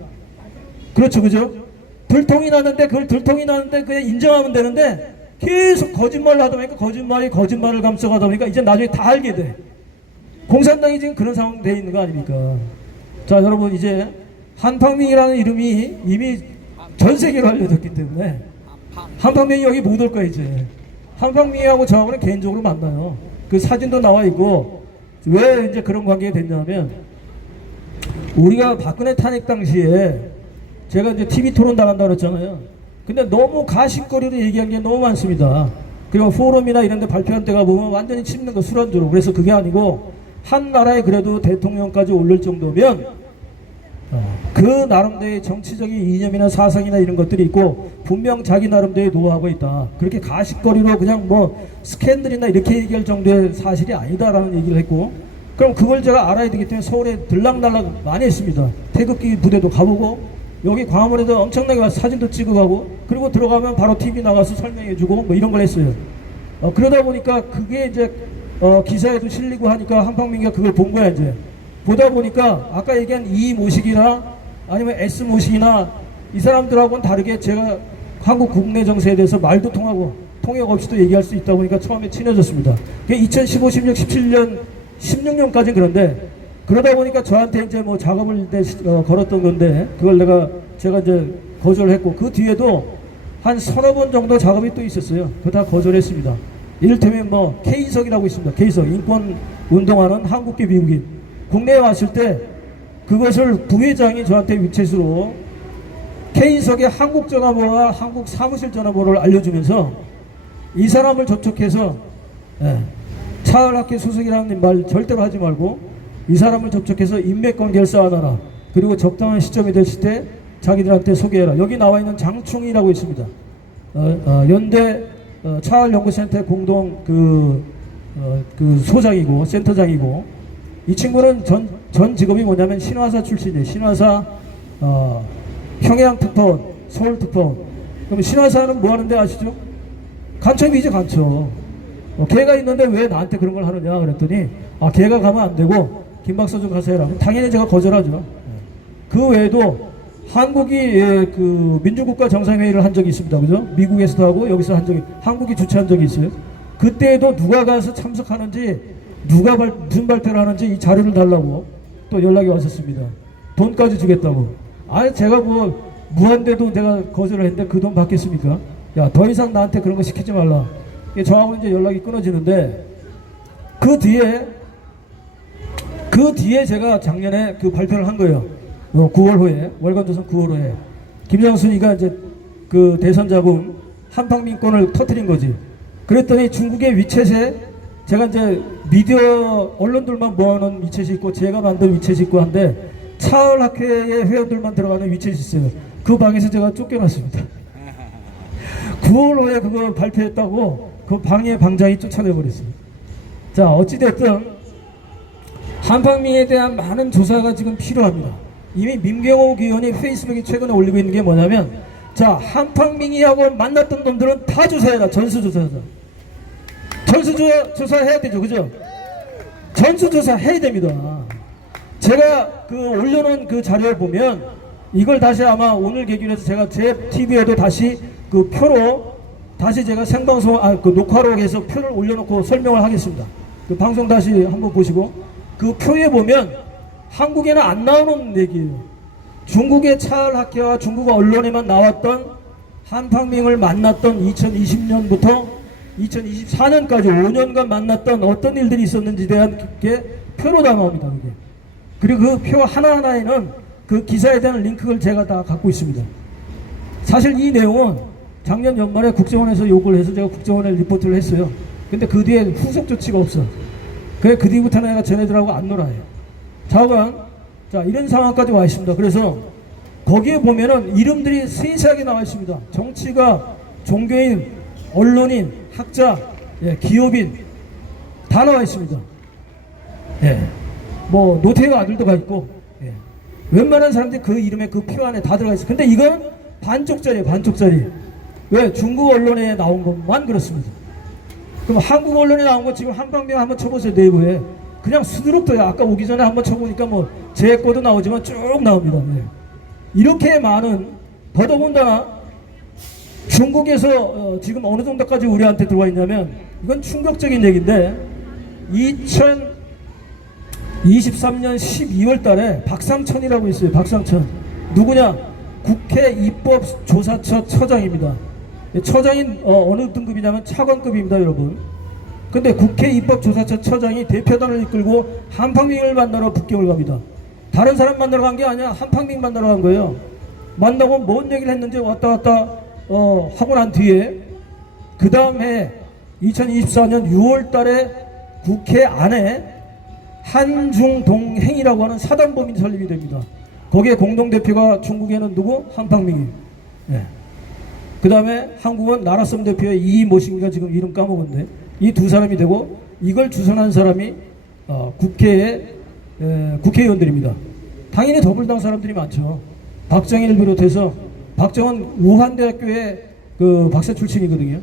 그렇죠, 그죠? 들통이 나는데 그걸 들통이 나는데 그냥 인정하면 되는데 계속 거짓말을 하다 보니까 거짓말이 거짓말을 감싸가다 보니까 이제 나중에 다 알게 돼. 공산당이 지금 그런 상황 돼 있는 거 아닙니까? 자, 여러분, 이제 한팡민이라는 이름이 이미 전 세계로 알려졌기 때문에 한팡민이 여기 못 올 거야. 이제 한팡민하고 저하고는 개인적으로 만나요. 그 사진도 나와 있고. 왜 이제 그런 관계가 됐냐면, 우리가 박근혜 탄핵 당시에 제가 이제 TV 토론 나간다고 그랬잖아요. 근데 너무 가십거리로 얘기한 게 너무 많습니다. 그리고 포럼이나 이런 데 발표한 데가 보면 완전히 칩는 거 술안주로. 그래서 그게 아니고 한 나라에 그래도 대통령까지 올릴 정도면 그 나름대로의 정치적인 이념이나 사상이나 이런 것들이 있고 분명 자기 나름대로의 노하우가 있다. 그렇게 가십거리로 그냥 뭐 스캔들이나 이렇게 얘기할 정도의 사실이 아니다라는 얘기를 했고, 그럼 그걸 제가 알아야 되기 때문에 서울에 들락날락 많이 했습니다. 태극기 부대도 가보고 여기 광화문에도 엄청나게 와서 사진도 찍어가고, 그리고 들어가면 바로 TV 나가서 설명해주고 뭐 이런 걸 했어요. 그러다 보니까 그게 이제 기사에도 실리고 하니까 한팡민이가 그걸 본 거야. 이제 보다 보니까 아까 얘기한 E 모식이나 아니면 S 모식이나 이 사람들하고는 다르게 제가 한국 국내 정세에 대해서 말도 통하고 통역 없이도 얘기할 수 있다 보니까 처음에 친해졌습니다. 그게 2015, 16, 17년, 16년까지는 그런데, 그러다 보니까 저한테 이제 뭐 작업을 걸었던 건데 그걸 제가 이제 거절을 했고, 그 뒤에도 한 서너 번 정도 작업이 또 있었어요. 그거 다 거절했습니다. 이를테면 뭐 K석이라고 있습니다. K석, 인권 운동하는 한국계 미국인. 국내에 왔을 때 그것을 부회장이 저한테 위챗으로 K석의 한국 전화번호와 한국 사무실 전화번호를 알려주면서 이 사람을 접촉해서 차을학회 소속이라는 말 절대로 하지 말고 이 사람을 접촉해서 인맥관계를 쌓아놔라. 그리고 적당한 시점이 됐을 때 자기들한테 소개해라. 여기 나와 있는 장충이라고 있습니다. 연대 차을연구센터 공동 그 소장이고 센터장이고, 이 친구는 전 직업이 뭐냐면 신화사 출신이에요. 신화사 평양특파원, 서울특파원. 그럼 신화사는 뭐 하는데 아시죠? 간첩이죠, 간첩. 걔가 있는데 왜 나한테 그런 걸 하느냐 그랬더니, 걔가 가면 안 되고 김 박사 좀 가서 해라. 당연히 제가 거절하죠. 그 외에도 한국이 그 민주국가 정상회의를 한 적이 있습니다. 그죠? 미국에서도 하고 여기서 한 적이, 한국이 주최한 적이 있어요. 그때에도 누가 가서 참석하는지, 누가 무슨 발표를 하는지 이 자료를 달라고 또 연락이 왔었습니다. 돈까지 주겠다고. 제가 뭐 무한대도 내가 거절을 했는데 그 돈 받겠습니까? 야, 더 이상 나한테 그런 거 시키지 말라. 저하고 이제 연락이 끊어지는데, 그 뒤에 제가 작년에 그 발표를 한 거예요. 9월호에, 월간조선 9월호에 김장순이가 이제 그 대선 잡음 한팡민권을 터뜨린 거지. 그랬더니 중국의 위챗에 제가 이제 미디어 언론들만 모아놓은 위챗이 있고 제가 만든 위챗이 있고 한데, 차을학회의 회원들만 들어가는 위챗이 있어요. 그 방에서 제가 쫓겨났습니다. 9월호에 그거 발표했다고 그 방의 방장이 쫓아내버렸어요. 자, 어찌됐든 한팡민에 대한 많은 조사가 지금 필요합니다. 이미 민경욱 의원이 페이스북에 최근에 올리고 있는 게 뭐냐면, 자, 한팡민이하고 만났던 놈들은 다 조사해라. 전수조사하자. 전수조사 해야 되죠, 그죠? 전수조사 해야 됩니다. 제가 그 올려놓은 그 자료를 보면 이걸 다시 아마 오늘 계기로 해서 제가 제 TV에도 다시 그 표로 다시 제가 생방송 그 녹화로 해서 표를 올려놓고 설명을 하겠습니다. 그 방송 다시 한번 보시고, 그 표에 보면 한국에는 안 나오는 얘기예요. 중국의 차을학회와 중국 언론에만 나왔던 한팡밍을 만났던 2020년부터 2024년까지 5년간 만났던 어떤 일들이 있었는지에 대한 게 표로 다 나옵니다. 그게. 그리고 그 표 하나하나에는 그 기사에 대한 링크를 제가 다 갖고 있습니다. 사실 이 내용은 작년 연말에 국정원에서 요구를 해서 제가 국정원에 리포트를 했어요. 근데 그 뒤에 후속 조치가 없어. 그래 그 뒤부터 내가 쟤네들하고 안 놀아요. 자관, 자 이런 상황까지 와 있습니다. 그래서 거기에 보면은 이름들이 세세하게 나와 있습니다. 정치가, 종교인, 언론인, 학자, 예, 기업인 다 나와 있습니다. 예, 뭐 노태우 아들도 가 있고, 예. 웬만한 사람들이 그 이름에 그 표 안에 다 들어가 있어요. 근데 이건 반쪽짜리예요, 반쪽짜리. 왜? 중국 언론에 나온 것만 그렇습니다. 그럼 한국 언론에 나온 거 지금 한방명 한번 쳐보세요, 네이버에. 그냥 수두룩 떠요. 아까 오기 전에 한번 쳐보니까 뭐 제 거도 나오지만 쭉 나옵니다. 네. 이렇게 많은, 더더군다나 중국에서 지금 어느 정도까지 우리한테 들어와 있냐면 이건 충격적인 얘기인데 2023년 12월 달에 박상천이라고 있어요. 박상천. 누구냐? 국회 입법조사처 처장입니다. 처장인 어느 등급이냐면 차관급입니다, 여러분. 근데 국회 입법조사처 처장이 대표단을 이끌고 한팡밍을 만나러 북경을 갑니다. 다른 사람 만나러 간 게 아니라 한팡밍 만나러 간 거예요. 만나고 뭔 얘기를 했는지 왔다 갔다 하고 난 뒤에 그 다음에 2024년 6월 달에 국회 안에 한중동행이라고 하는 사단법인이 설립이 됩니다. 거기에 공동대표가 중국에는 누구? 한팡밍이. 네. 그 다음에 한국은 나라섬 대표의 이모신기가 지금 이름 까먹었는데 이 두 사람이 되고 이걸 주선한 사람이 국회의원들입니다. 당연히 더불당 사람들이 많죠. 박정희를 비롯해서 박정은 우한대학교의 그 박사 출신이거든요.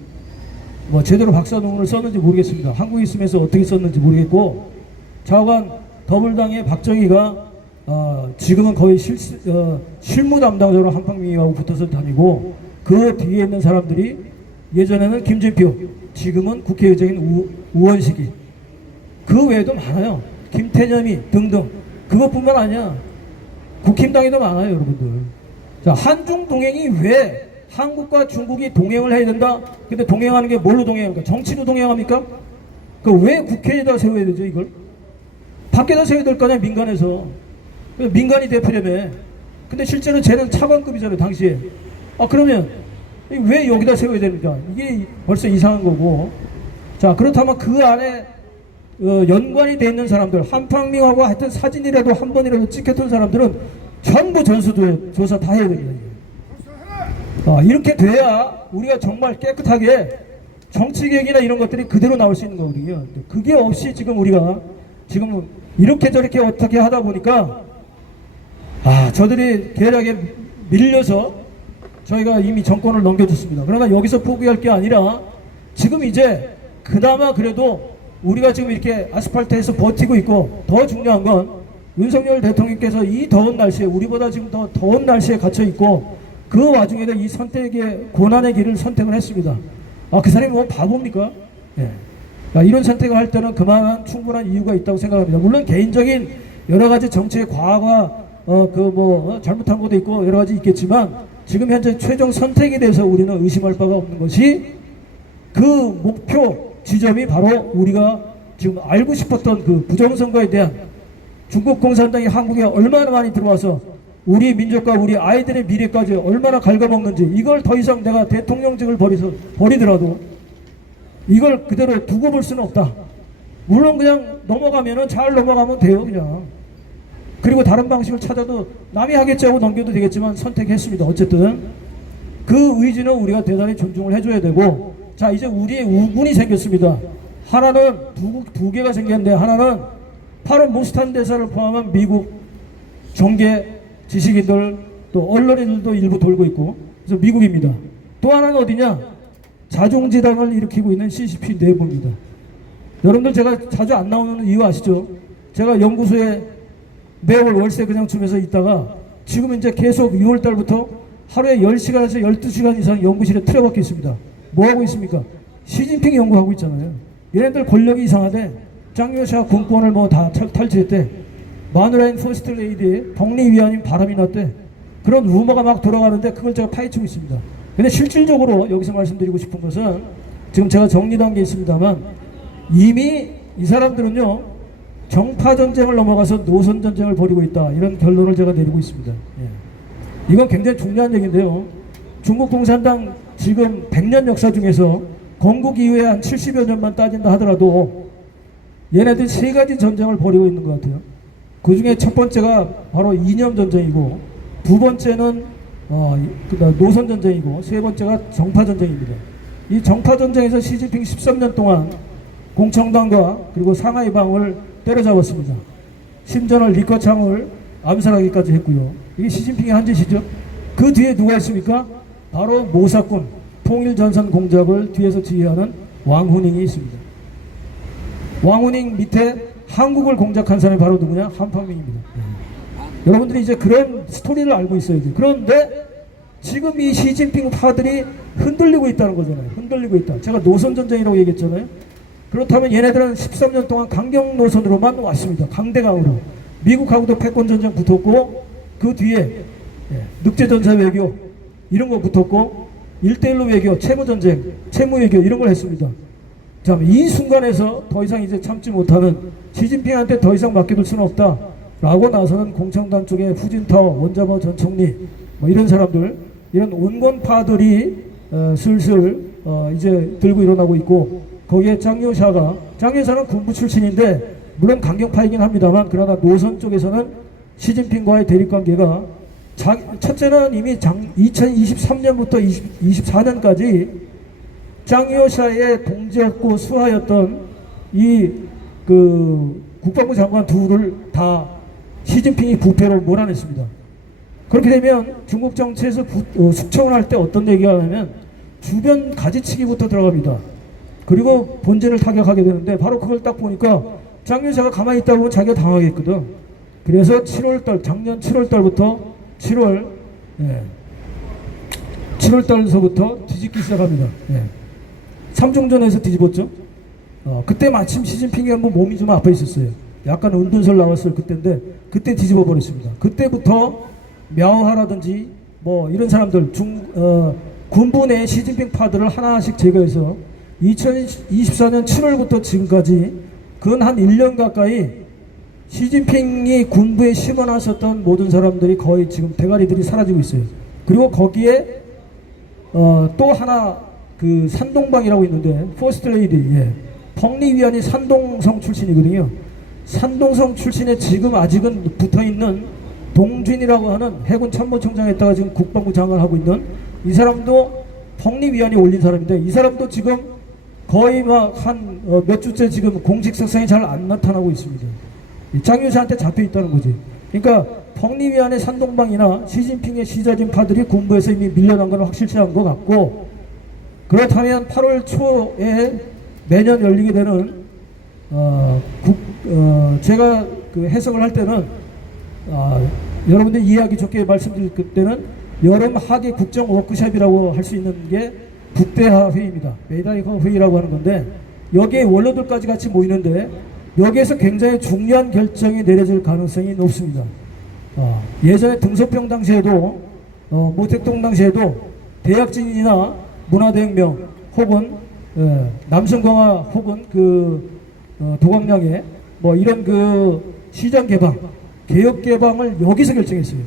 뭐 제대로 박사 논문을 썼는지 모르겠습니다. 한국에 있으면서 어떻게 썼는지 모르겠고 좌우간 더불당의 박정희가 지금은 거의 실무 담당자로 한팡밍하고 붙어서 다니고 그 뒤에 있는 사람들이 예전에는 김진표, 지금은 국회의장인 우원식이, 그 외에도 많아요. 김태념이 등등. 그것뿐만 아니야. 국힘당에도 많아요, 여러분들. 자, 한중 동행이 왜 한국과 중국이 동행을 해야 된다? 근데 동행하는 게 뭘로 동행합니까? 정치로 동행합니까? 그 왜 국회에다 세워야 되죠, 이걸? 밖에다 세워야 될 거 아니야, 민간에서. 민간이 대표라며. 근데 실제로 쟤는 차관급이잖아요, 당시에. 그러면 왜 여기다 세워야 됩니까? 이게 벌써 이상한 거고. 자, 그렇다면 그 안에 연관이 돼 있는 사람들, 한팡밍하고 하여튼 사진이라도 한 번이라도 찍혔던 사람들은 전부 전수조사 다 해야 됩니다. 이렇게 돼야 우리가 정말 깨끗하게 정치개혁이나 이런 것들이 그대로 나올 수 있는 거거든요. 그게 없이 지금 우리가 지금 이렇게 저렇게 어떻게 하다 보니까 저들이 계략에 밀려서 저희가 이미 정권을 넘겨줬습니다. 그러나 여기서 포기할 게 아니라 지금 이제 그나마 그래도 우리가 지금 이렇게 아스팔트에서 버티고 있고, 더 중요한 건 윤석열 대통령께서 이 더운 날씨에, 우리보다 지금 더 더운 날씨에 갇혀 있고 그 와중에도 이 선택의 고난의 길을 선택을 했습니다. 그 사람이 뭐 바보입니까? 예. 이런 선택을 할 때는 그만한 충분한 이유가 있다고 생각합니다. 물론 개인적인 여러 가지 정치의 과거가 잘못한 것도 있고 여러 가지 있겠지만 지금 현재 최종 선택에 대해서 우리는 의심할 바가 없는 것이 그 목표 지점이 바로 우리가 지금 알고 싶었던 그 부정선거에 대한, 중국 공산당이 한국에 얼마나 많이 들어와서 우리 민족과 우리 아이들의 미래까지 얼마나 갉아먹는지, 이걸 더 이상 내가 대통령직을 버리더라도 이걸 그대로 두고 볼 수는 없다. 물론 그냥 넘어가면은 잘 넘어가면 돼요, 그냥. 그리고 다른 방식을 찾아도 남이 하겠지 하고 넘겨도 되겠지만 선택했습니다. 어쨌든 그 의지는 우리가 대단히 존중을 해줘야 되고, 자, 이제 우리의 우군이 생겼습니다. 하나는 두 개가 생겼는데, 하나는 바로 모스탄 대사를 포함한 미국 정계 지식인들 또 언론인들도 일부 돌고 있고, 그래서 미국입니다. 또 하나는 어디냐? 자중지당을 일으키고 있는 CCP 내부입니다. 여러분들 제가 자주 안 나오는 이유 아시죠? 제가 연구소에 매월 월세 그냥 주면서 있다가 지금 이제 계속 6월 달부터 하루에 10시간에서 12시간 이상 연구실에 틀어박혀 있습니다. 뭐 하고 있습니까? 시진핑 연구하고 있잖아요. 얘네들 권력이 이상하대. 짱여샤 군권을 뭐 다 탈취했대. 마누라인 퍼스트 레이디의 덕리 위안인 바람이 났대. 그런 루머가 막 돌아가는데 그걸 제가 파헤치고 있습니다. 근데 실질적으로 여기서 말씀드리고 싶은 것은 지금 제가 정리한 게 있습니다만 이미 이 사람들은요 정파 전쟁을 넘어가서 노선 전쟁을 벌이고 있다, 이런 결론을 제가 내리고 있습니다. 예. 이건 굉장히 중요한 얘기인데요. 중국 공산당 지금 100년 역사 중에서 건국 이후에 한 70여 년만 따진다 하더라도 얘네들 세 가지 전쟁을 벌이고 있는 것 같아요. 그 중에 첫 번째가 바로 이념 전쟁이고, 두 번째는 노선 전쟁이고, 세 번째가 정파 전쟁입니다. 이 정파 전쟁에서 시진핑 13년 동안 공청당과 그리고 상하이방을 때려잡았습니다. 심전을 리커창을 암살하기까지 했고요. 이게 시진핑이 한 짓이죠. 그 뒤에 누가 있습니까? 바로 모사군 통일전선 공작을 뒤에서 지휘하는 왕후닝이 있습니다. 왕후닝 밑에 한국을 공작한 사람이 바로 누구냐? 한팡민입니다. 여러분들이 이제 그런 스토리를 알고 있어야죠. 그런데 지금 이 시진핑 파들이 흔들리고 있다는 거잖아요. 흔들리고 있다. 제가 노선전쟁이라고 얘기했잖아요. 그렇다면 얘네들은 13년 동안 강경 노선으로만 왔습니다. 강대강으로. 미국하고도 패권전쟁 붙었고, 그 뒤에 늑제전사 외교 이런 거 붙었고, 1대1로 외교, 채무전쟁, 채무외교 이런 걸 했습니다. 자, 이 순간에서 더 이상 이제 참지 못하는, 시진핑한테 더 이상 맡겨둘 수는 없다 라고 나서는 공청당 쪽에 후진타오, 원자보 전 총리 뭐 이런 사람들, 이런 온건파들이 슬슬 이제 들고 일어나고 있고, 거기에 짱요샤는 군부 출신인데 물론 강경파이긴 합니다만, 그러나 노선 쪽에서는 시진핑과의 대립관계가 첫째는 이미 2023년부터 24년까지 짱요샤의 동지였고 수하였던 이 국방부 장관 둘을 다 시진핑이 부패로 몰아냈습니다. 그렇게 되면 중국 정치에서 숙청을 할 때 어떤 얘기가 하냐면 주변 가지치기부터 들어갑니다. 그리고 본진을 타격하게 되는데, 바로 그걸 딱 보니까 짱요샤가 가만히 있다 보면 자기가 당하겠거든. 그래서 7월달, 작년 7월달부터 7월달서부터 뒤집기 시작합니다. 3중전에서 뒤집었죠. 그때 마침 시진핑이 한번 몸이 좀 아파 있었어요. 약간 은둔설 나왔을 그때인데 그때 뒤집어 버렸습니다. 그때부터 мя오하라든지 뭐 이런 사람들 군부 내 시진핑 파들을 하나씩 제거해서 2024년 7월부터 지금까지 근 한 1년 가까이 시진핑이 군부에 심어놨었던 모든 사람들이 거의 지금 대가리들이 사라지고 있어요. 그리고 거기에 또 하나 산동방이라고 있는데, 퍼스트레이디, 펑리위안이 산동성 출신이거든요. 산동성 출신에 지금 아직은 붙어있는 동준이라고 하는 해군 참모총장에다가 지금 국방부 장관을 하고 있는 이 사람도 펑리위안이 올린 사람인데, 이 사람도 지금 거의 막 한 몇 주째 지금 공식 석상에 잘 안 나타나고 있습니다. 짱요샤한테 잡혀 있다는 거지. 그러니까 펑리위안의 산동방이나 시진핑의 시자진파들이 군부에서 이미 밀려난 건 확실시한 것 같고, 그렇다면 8월 초에 매년 열리게 되는 제가 해석을 할 때는 여러분들 이해하기 좋게 말씀드릴 때는 여름 하계 국정 워크숍이라고 할 수 있는 게 북대하 회의입니다. 메이다이커 회의라고 하는 건데, 여기에 원로들까지 같이 모이는데 여기에서 굉장히 중요한 결정이 내려질 가능성이 높습니다. 예전에 등소평 당시에도 모택동 당시에도 대약진이나 문화대혁명 혹은 남성강화 혹은 도감량의 뭐 이런 시장 개방, 개혁 개방을 여기서 결정했어요.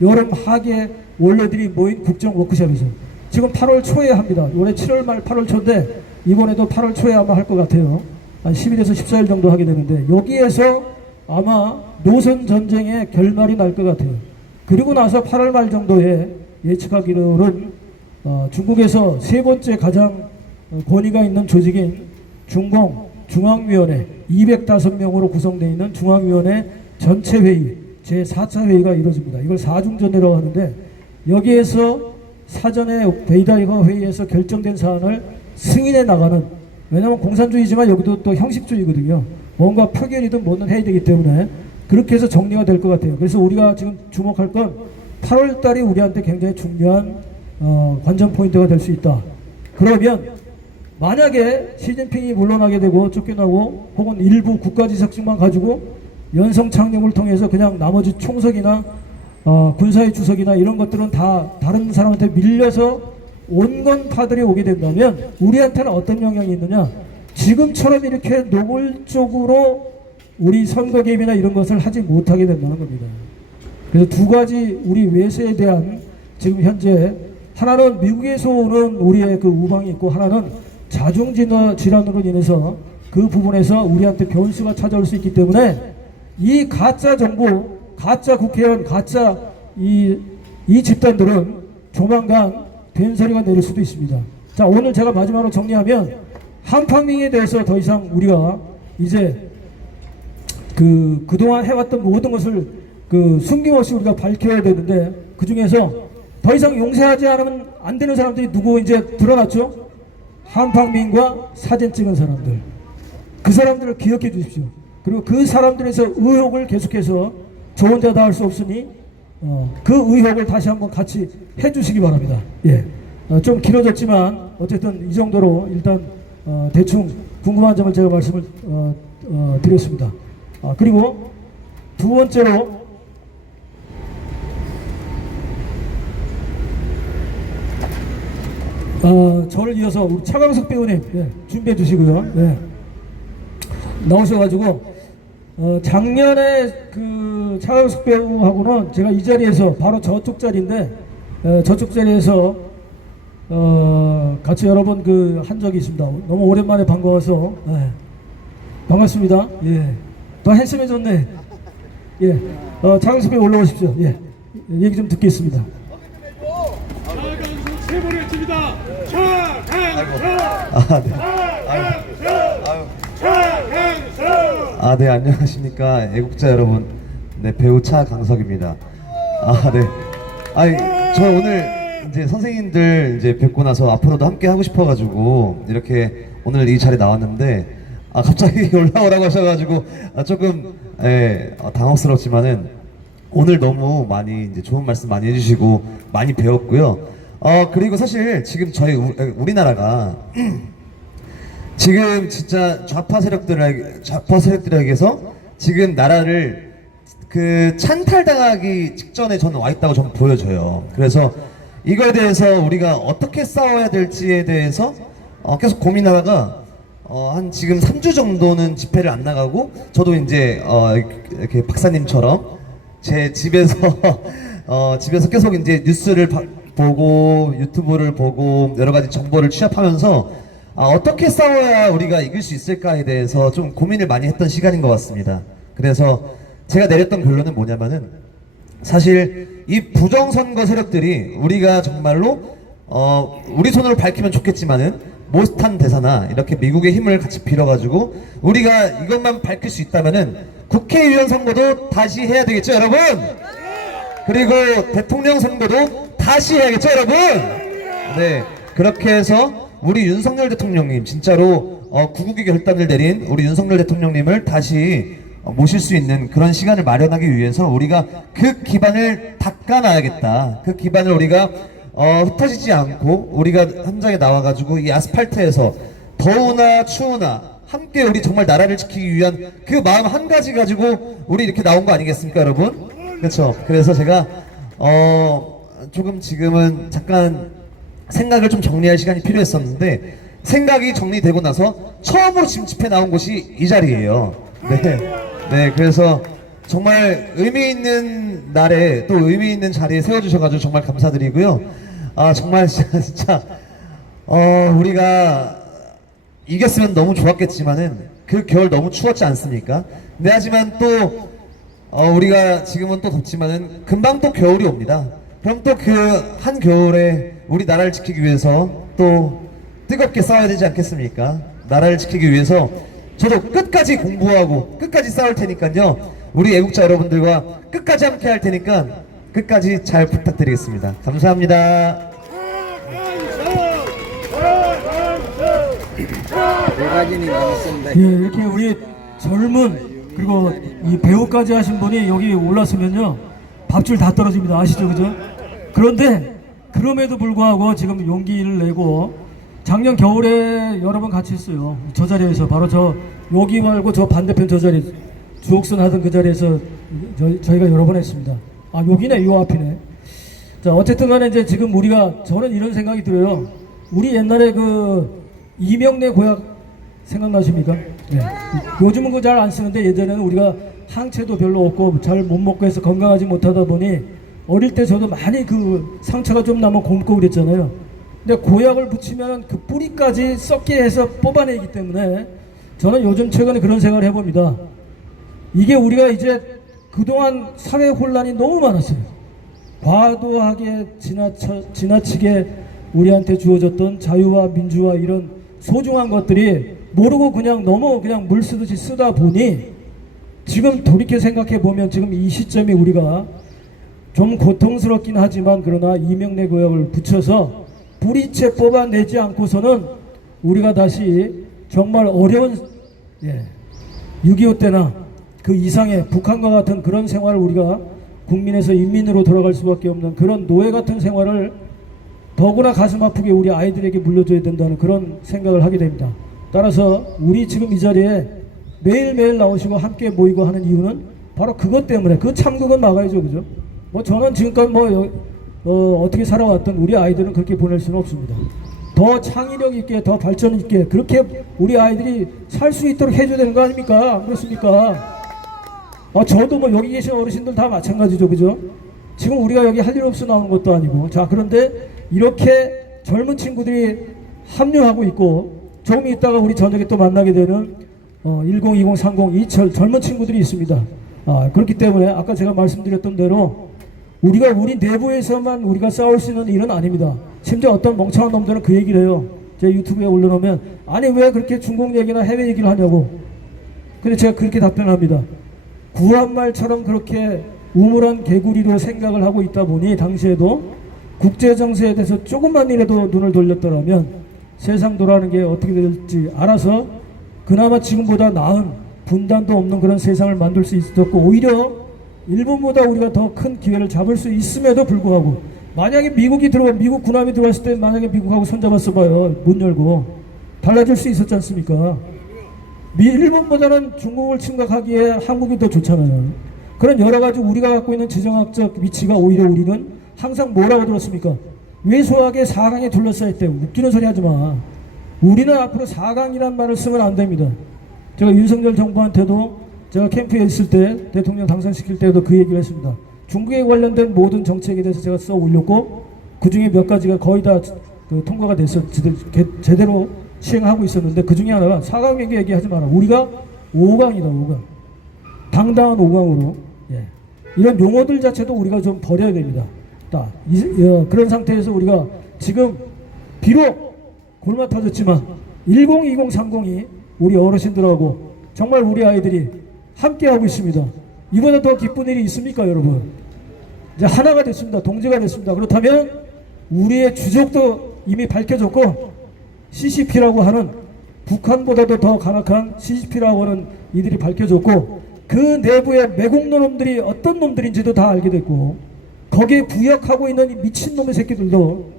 여름 하계 원로들이 모인 국정 워크숍에서. 지금 8월 초에 합니다. 올해 7월 말 8월 초인데 이번에도 8월 초에 아마 할 것 같아요. 한 10일에서 14일 정도 하게 되는데, 여기에서 아마 노선 전쟁의 결말이 날 것 같아요. 그리고 나서 8월 말 정도에 예측하기로는 중국에서 세 번째 가장 권위가 있는 조직인 중공 중앙위원회 205명으로 구성되어 있는 중앙위원회 전체 회의 제4차 회의가 이루어집니다. 이걸 4중전이라고 하는데, 여기에서 사전에 베이다이거 회의에서 결정된 사안을 승인해 나가는, 왜냐하면 공산주의지만 여기도 또 형식주의거든요. 뭔가 표결이든 뭐든 해야 되기 때문에 그렇게 해서 정리가 될 것 같아요. 그래서 우리가 지금 주목할 건 8월 달이 우리한테 굉장히 중요한 관전 포인트가 될 수 있다. 그러면 만약에 시진핑이 물러나게 되고 쫓겨나고 혹은 일부 국가지석직만 가지고 연성 착륙을 통해서 그냥 나머지 총석이나 군사의 주석이나 이런 것들은 다 다른 사람한테 밀려서 온건파들이 오게 된다면 우리한테는 어떤 영향이 있느냐? 지금처럼 이렇게 노골적으로 우리 선거 개입이나 이런 것을 하지 못하게 된다는 겁니다. 그래서 두 가지 우리 외세에 대한 지금 현재 하나는 미국에서 오는 우리의 그 우방이 있고 하나는 자중 질환으로 인해서 그 부분에서 우리한테 변수가 찾아올 수 있기 때문에 이 가짜 정부, 가짜 국회의원, 가짜 이 집단들은 조만간 된소리가 내릴 수도 있습니다. 자, 오늘 제가 마지막으로 정리하면 한팡밍에 대해서 더 이상 우리가 이제 그동안 해왔던 모든 것을 숨김없이 우리가 밝혀야 되는데 그 중에서 더 이상 용서하지 않으면 안 되는 사람들이 누구 이제 드러났죠? 한팡민과 사진 찍은 사람들. 그 사람들을 기억해 주십시오. 그리고 그 사람들에서 의혹을 계속해서 저 혼자 다 할 수 없으니 그 의혹을 다시 한번 같이 해 주시기 바랍니다. 예. 좀 길어졌지만 어쨌든 이 정도로 일단 대충 궁금한 점을 제가 말씀을 드렸습니다. 그리고 두 번째로 저를 이어서 우리 차광석 배우님 준비해 주시고요. 나오셔가지고 작년에 그 차광석 배우하고는 제가 이 자리에서 바로 저쪽 자리인데 저쪽 자리에서 같이 여러 번 한 적이 있습니다. 너무 오랜만에 반가워서 반갑습니다. 더 핸섬해졌네. 차광석 배우 올라오십시오. 얘기 좀 듣겠습니다. 차강석 세 번의 집이다. 차강석. 네, 안녕하십니까 애국자 여러분. 네, 배우 차강석입니다. 저 오늘 이제 선생님들 이제 뵙고 나서 앞으로도 함께 하고 싶어가지고 이렇게 오늘 이 자리에 나왔는데 갑자기 올라오라고 하셔가지고 조금 당혹스럽지만은 오늘 너무 많이 이제 좋은 말씀 많이 해주시고 많이 배웠고요. 그리고 사실 지금 저희 우리나라가 지금 진짜 좌파 세력들에게서 지금 나라를 찬탈당하기 직전에 저는 와 있다고 저는 보여져요. 그래서 이거에 대해서 우리가 어떻게 싸워야 될지에 대해서 계속 고민하다가 한 지금 3주 정도는 집회를 안 나가고 저도 이제 이렇게 박사님처럼 제 집에서 집에서 계속 이제 뉴스를 보고 유튜브를 보고 여러 가지 정보를 취합하면서 어떻게 싸워야 우리가 이길 수 있을까에 대해서 좀 고민을 많이 했던 시간인 것 같습니다. 그래서 제가 내렸던 결론은 뭐냐면은 사실 이 부정선거 세력들이 우리가 정말로 우리 손으로 밝히면 좋겠지만은 모스탄 대사나 이렇게 미국의 힘을 같이 빌어가지고 우리가 이것만 밝힐 수 있다면은 국회의원 선거도 다시 해야 되겠죠, 여러분? 그리고 대통령 선거도 다시 해야겠죠, 여러분? 네, 그렇게 해서 우리 윤석열 대통령님 진짜로 구국의 결단을 내린 우리 윤석열 대통령님을 다시 모실 수 있는 그런 시간을 마련하기 위해서 우리가 그 기반을 닦아놔야겠다. 그 기반을 우리가 흩어지지 않고 우리가 현장에 나와가지고 이 아스팔트에서 더우나 추우나 함께 우리 정말 나라를 지키기 위한 그 마음 한 가지 가지고 우리 이렇게 나온 거 아니겠습니까, 여러분? 그렇죠. 그래서 제가 조금 지금은 잠깐 생각을 좀 정리할 시간이 필요했었는데 생각이 정리되고 나서 처음으로 지금 집회 나온 곳이 이 자리예요. 네, 그래서 정말 의미 있는 날에 또 의미 있는 자리에 세워주셔가지고 정말 감사드리고요. 정말 진짜 우리가 이겼으면 너무 좋았겠지만은 그 겨울 너무 추웠지 않습니까? 네, 하지만 또 우리가 지금은 또 덥지만은 금방 또 겨울이 옵니다. 그럼 또 그 한 겨울에 우리 나라를 지키기 위해서 또 뜨겁게 싸워야 되지 않겠습니까? 나라를 지키기 위해서 저도 끝까지 공부하고 끝까지 싸울 테니까요. 우리 애국자 여러분들과 끝까지 함께 할 테니까 끝까지 잘 부탁드리겠습니다. 감사합니다. 이렇게 우리 젊은 그리고 이 배우까지 하신 분이 여기 올랐으면요 밥줄 다 떨어집니다. 아시죠, 그죠? 그런데 그럼에도 불구하고 지금 용기를 내고 작년 겨울에 여러 번 같이 했어요. 저 자리에서 바로 여기 말고 저 반대편 저 자리 주옥선 하던 그 자리에서 저희가 여러 번 했습니다. 여기네, 요 앞이네. 자, 어쨌든 간에 이제 지금 우리가, 저는 이런 생각이 들어요. 우리 옛날에 그 이명래 고약 생각나십니까? 네. 요즘은 그거 잘 안 쓰는데 예전에는 우리가 항체도 별로 없고 잘 못 먹고 해서 건강하지 못하다 보니 어릴 때 저도 많이 그 상처가 좀 나면 곰고 그랬잖아요. 근데 고약을 붙이면 그 뿌리까지 썩게 해서 뽑아내기 때문에 저는 요즘 최근에 그런 생각을 해봅니다. 이게 우리가 이제 그동안 사회 혼란이 너무 많았어요. 과도하게 지나치게 우리한테 주어졌던 자유와 민주와 이런 소중한 것들이 모르고 그냥 너무 그냥 물 쓰듯이 쓰다 보니 지금 돌이켜 생각해 보면 지금 이 시점이 우리가 좀 고통스럽긴 하지만 그러나 이명래 고약을 붙여서 뿌리채 뽑아내지 않고서는 우리가 다시 정말 어려운 6.25 때나 그 이상의 북한과 같은 그런 생활을 우리가 국민에서 인민으로 돌아갈 수밖에 없는 그런 노예 같은 생활을 더구나 가슴 아프게 우리 아이들에게 물려줘야 된다는 그런 생각을 하게 됩니다. 따라서 우리 지금 이 자리에 매일매일 나오시고 함께 모이고 하는 이유는 바로 그것 때문에, 그 참극은 막아야죠. 그죠? 뭐 저는 지금까지 어떻게 살아왔던 우리 아이들은 그렇게 보낼 수는 없습니다. 더 창의력 있게, 더 발전 있게 그렇게 우리 아이들이 살 수 있도록 해줘야 되는 거 아닙니까? 그렇습니까? 저도 뭐 여기 계신 어르신들 다 마찬가지죠. 그죠? 지금 우리가 여기 할 일 없어 나오는 것도 아니고. 자, 그런데 이렇게 젊은 친구들이 합류하고 있고 조금 있다가 우리 저녁에 또 만나게 되는 10, 20, 30, 이철 젊은 친구들이 있습니다. 그렇기 때문에 아까 제가 말씀드렸던 대로 우리가 우리 내부에서만 우리가 싸울 수 있는 일은 아닙니다. 심지어 어떤 멍청한 놈들은 그 얘기를 해요. 제 유튜브에 올려놓으면 아니 왜 그렇게 중국 얘기나 해외 얘기를 하냐고. 근데 제가 그렇게 답변합니다. 구한말처럼 그렇게 우물한 개구리로 생각을 하고 있다 보니 당시에도 국제정세에 대해서 조금만이라도 눈을 돌렸더라면 세상 돌아가는 게 어떻게 될지 알아서 그나마 지금보다 나은 분단도 없는 그런 세상을 만들 수 있었고 오히려 일본보다 우리가 더 큰 기회를 잡을 수 있음에도 불구하고 만약에 미국 군함이 들어왔을 때 만약에 미국하고 손잡았어 봐요. 문 열고 달라질 수 있었지 않습니까? 일본보다는 중국을 침략하기에 한국이 더 좋잖아요. 그런 여러 가지 우리가 갖고 있는 지정학적 위치가 오히려 우리는 항상 뭐라고 들었습니까? 왜소하게 4강에 둘러싸일 때 웃기는 소리 하지 마. 우리는 앞으로 4강이란 말을 쓰면 안 됩니다. 제가 윤석열 정부한테도 제가 캠프에 있을 때 대통령 당선시킬 때도 그 얘기를 했습니다. 중국에 관련된 모든 정책에 대해서 제가 써 올렸고 그 중에 몇 가지가 거의 다 통과가 됐어 제대로 시행하고 있었는데 그 중에 하나가 4강 얘기하지 마라. 우리가 5강이다. 5강. 당당한 5강으로 이런 용어들 자체도 우리가 좀 버려야 됩니다. 그런 상태에서 우리가 지금 비록 골마 터졌지만 10, 20, 30이 우리 어르신들하고 정말 우리 아이들이 함께하고 있습니다. 이보다 더 기쁜 일이 있습니까 여러분? 이제 하나가 됐습니다. 동지가 됐습니다. 그렇다면 우리의 주적도 이미 밝혀졌고 CCP라고 하는 북한보다도 더 간악한 CCP라고 하는 이들이 밝혀졌고 그 내부의 매국노 놈들이 어떤 놈들인지도 다 알게 됐고 거기에 부역하고 있는 이 미친놈의 새끼들도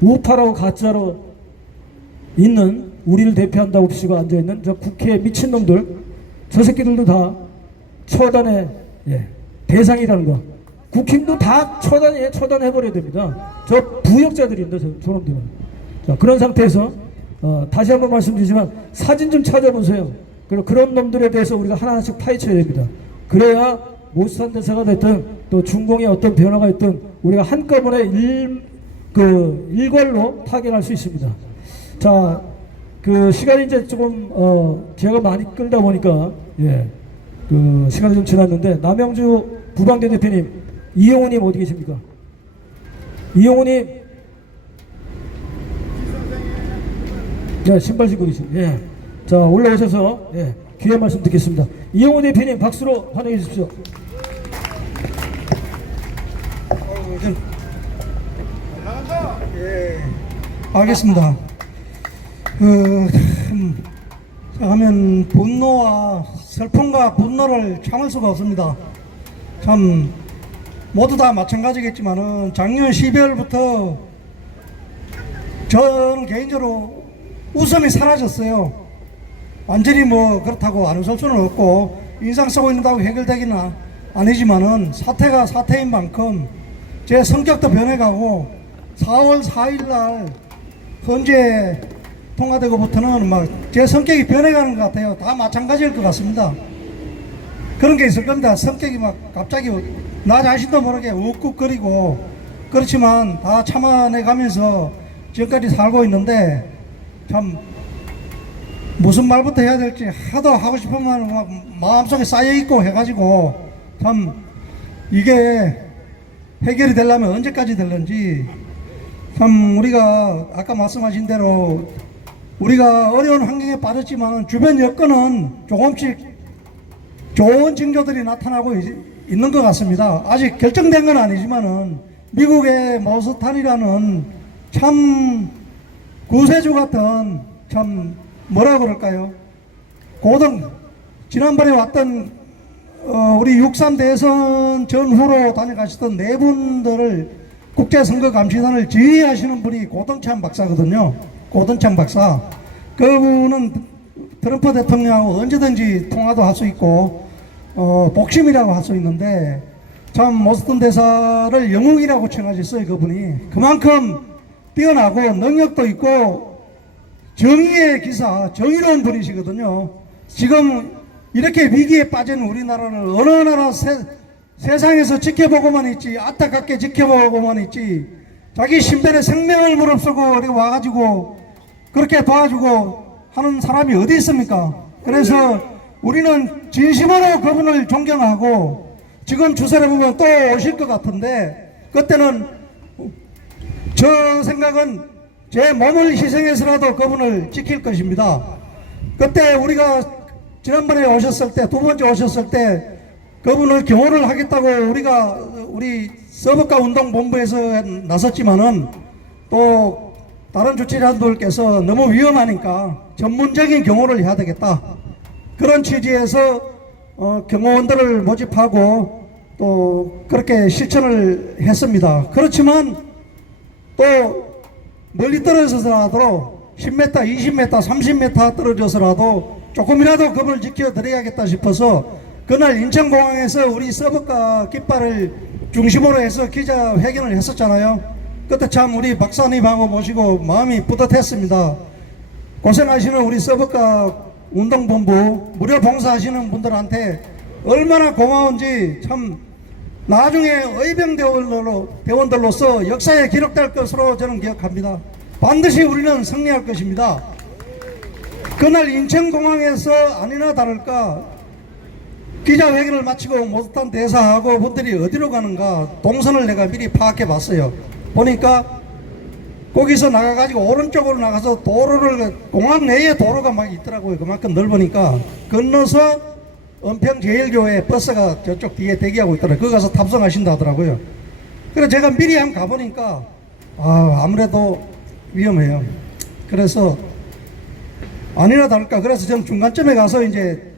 우파라고 가짜로 있는 우리를 대표한다고 치고 앉아있는 저 국회 미친놈들 저 새끼들도 다 처단의 대상이라는 거. 국힘도 다 처단해버려야 됩니다. 저 부역자들인데 저 놈들은. 자, 그런 상태에서 다시 한번 말씀드리지만 사진 좀 찾아보세요. 그리고 그런 놈들에 대해서 우리가 하나하나씩 파헤쳐야 됩니다. 그래야 모스탄 대사가 됐든 또 중공의 어떤 변화가 있든 우리가 한꺼번에 일괄로 타결할 수 있습니다. 자, 그 시간이 이제 조금 제가 많이 끌다 보니까 그 시간이 좀 지났는데 남영주 부방대 대표님, 이영호님 어디 계십니까? 이영호님, 신발 신고 계십니다. 자, 올라오셔서 귀한 말씀 듣겠습니다. 이영호 대표님 박수로 환영해 주십시오. 알겠습니다. 하면 분노와 슬픔과 분노를 참을 수가 없습니다. 참 모두 다 마찬가지겠지만은 작년 12월부터 저는 개인적으로 웃음이 사라졌어요. 완전히 뭐 그렇다고 안 웃을 수는 없고 인상 쓰고 있는다고 해결되기는 아니지만은 사태가 사태인 만큼 제 성격도 변해가고 4월 4일 날 헌재 통과되고부터는 막 제 성격이 변해가는 것 같아요. 다 마찬가지일 것 같습니다. 그런 게 있을 겁니다. 성격이 막 갑자기 나 자신도 모르게 욱욱거리고 그렇지만 다 참아내가면서 지금까지 살고 있는데 참 무슨 말부터 해야 될지 하도 하고 싶은 말은 막 마음속에 쌓여있고 해가지고 참 이게 해결이 되려면 언제까지 될런지 참 우리가 아까 말씀하신 대로 우리가 어려운 환경에 빠졌지만 주변 여건은 조금씩 좋은 징조들이 나타나고 있는 것 같습니다. 아직 결정된 건 아니지만은 미국의 머스탄이라는 참 구세주 같은 참 뭐라 그럴까요? 지난번에 왔던 우리 6.3 대선 전후로 다녀가셨던 네 분들을 국제선거감시단을 지휘하시는 분이 고동찬 박사거든요. 고동찬 박사. 그분은 트럼프 대통령하고 언제든지 통화도 할 수 있고 복심이라고 할 수 있는데 참 모스턴 대사를 영웅이라고 칭하셨어요. 그분이 그만큼 뛰어나고 능력도 있고 정의의 기사, 정의로운 분이시거든요. 지금 이렇게 위기에 빠진 우리나라를 어느 나라 세상에서 지켜보고만 있지, 안타깝게 지켜보고만 있지, 자기 신변에 생명을 무릅쓰고 이렇게 와가지고 그렇게 도와주고 하는 사람이 어디 있습니까? 그래서 우리는 진심으로 그분을 존경하고 지금 주세를 보면 또 오실 것 같은데 그때는 저 생각은 제 몸을 희생해서라도 그분을 지킬 것입니다. 그때 우리가 지난번에 오셨을 때, 두 번째 오셨을 때 그분을 경호를 하겠다고 우리 서북가 운동본부에서 나섰지만은 또 다른 주최자들께서 너무 위험하니까 전문적인 경호를 해야 되겠다. 그런 취지에서 경호원들을 모집하고 또 그렇게 실천을 했습니다. 그렇지만 또 멀리 떨어져서라도 10m, 20m, 30m 떨어져서라도 조금이라도 그분을 지켜드려야겠다 싶어서 그날 인천공항에서 우리 서북가 깃발을 중심으로 해서 기자회견을 했었잖아요. 그때 참 우리 박사님하고 모시고 마음이 뿌듯했습니다. 고생하시는 우리 서북가 운동본부 무료 봉사하시는 분들한테 얼마나 고마운지 참 나중에 의병대원들로서 역사에 기록될 것으로 저는 기억합니다. 반드시 우리는 승리할 것입니다. 그날 인천공항에서 아니나 다를까 기자회견을 마치고 모스탄 대사하고 분들이 어디로 가는가 동선을 내가 미리 파악해 봤어요. 보니까 거기서 나가가지고 오른쪽으로 나가서 공항 내에 도로가 막 있더라고요. 그만큼 넓으니까 건너서 은평제일교회 버스가 저쪽 뒤에 대기하고 있더라고요. 거기 가서 탑승하신다 하더라고요. 그래서 제가 미리 한번 가보니까 아무래도 위험해요. 그래서 아니나 다를까 그래서 저는 중간쯤에 가서 이제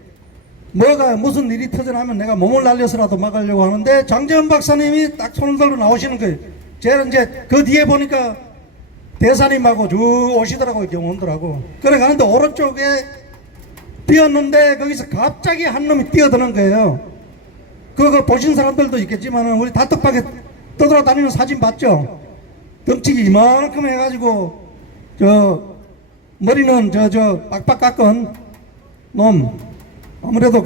무슨 일이 터져나면 내가 몸을 날려서라도 막으려고 하는데 장재원 박사님이 딱 손을 들고 나오시는 거예요. 제가 이제 그 뒤에 보니까 대사님하고 쭉 오시더라고요. 경호원들하고. 그래 가는데 오른쪽에 뛰었는데 거기서 갑자기 한 놈이 뛰어드는 거예요. 그거 보신 사람들도 있겠지만 우리 다뚝박에 떠돌아다니는 사진 봤죠? 덩치기 이만큼 해가지고 머리는 빡빡 깎은 놈, 아무래도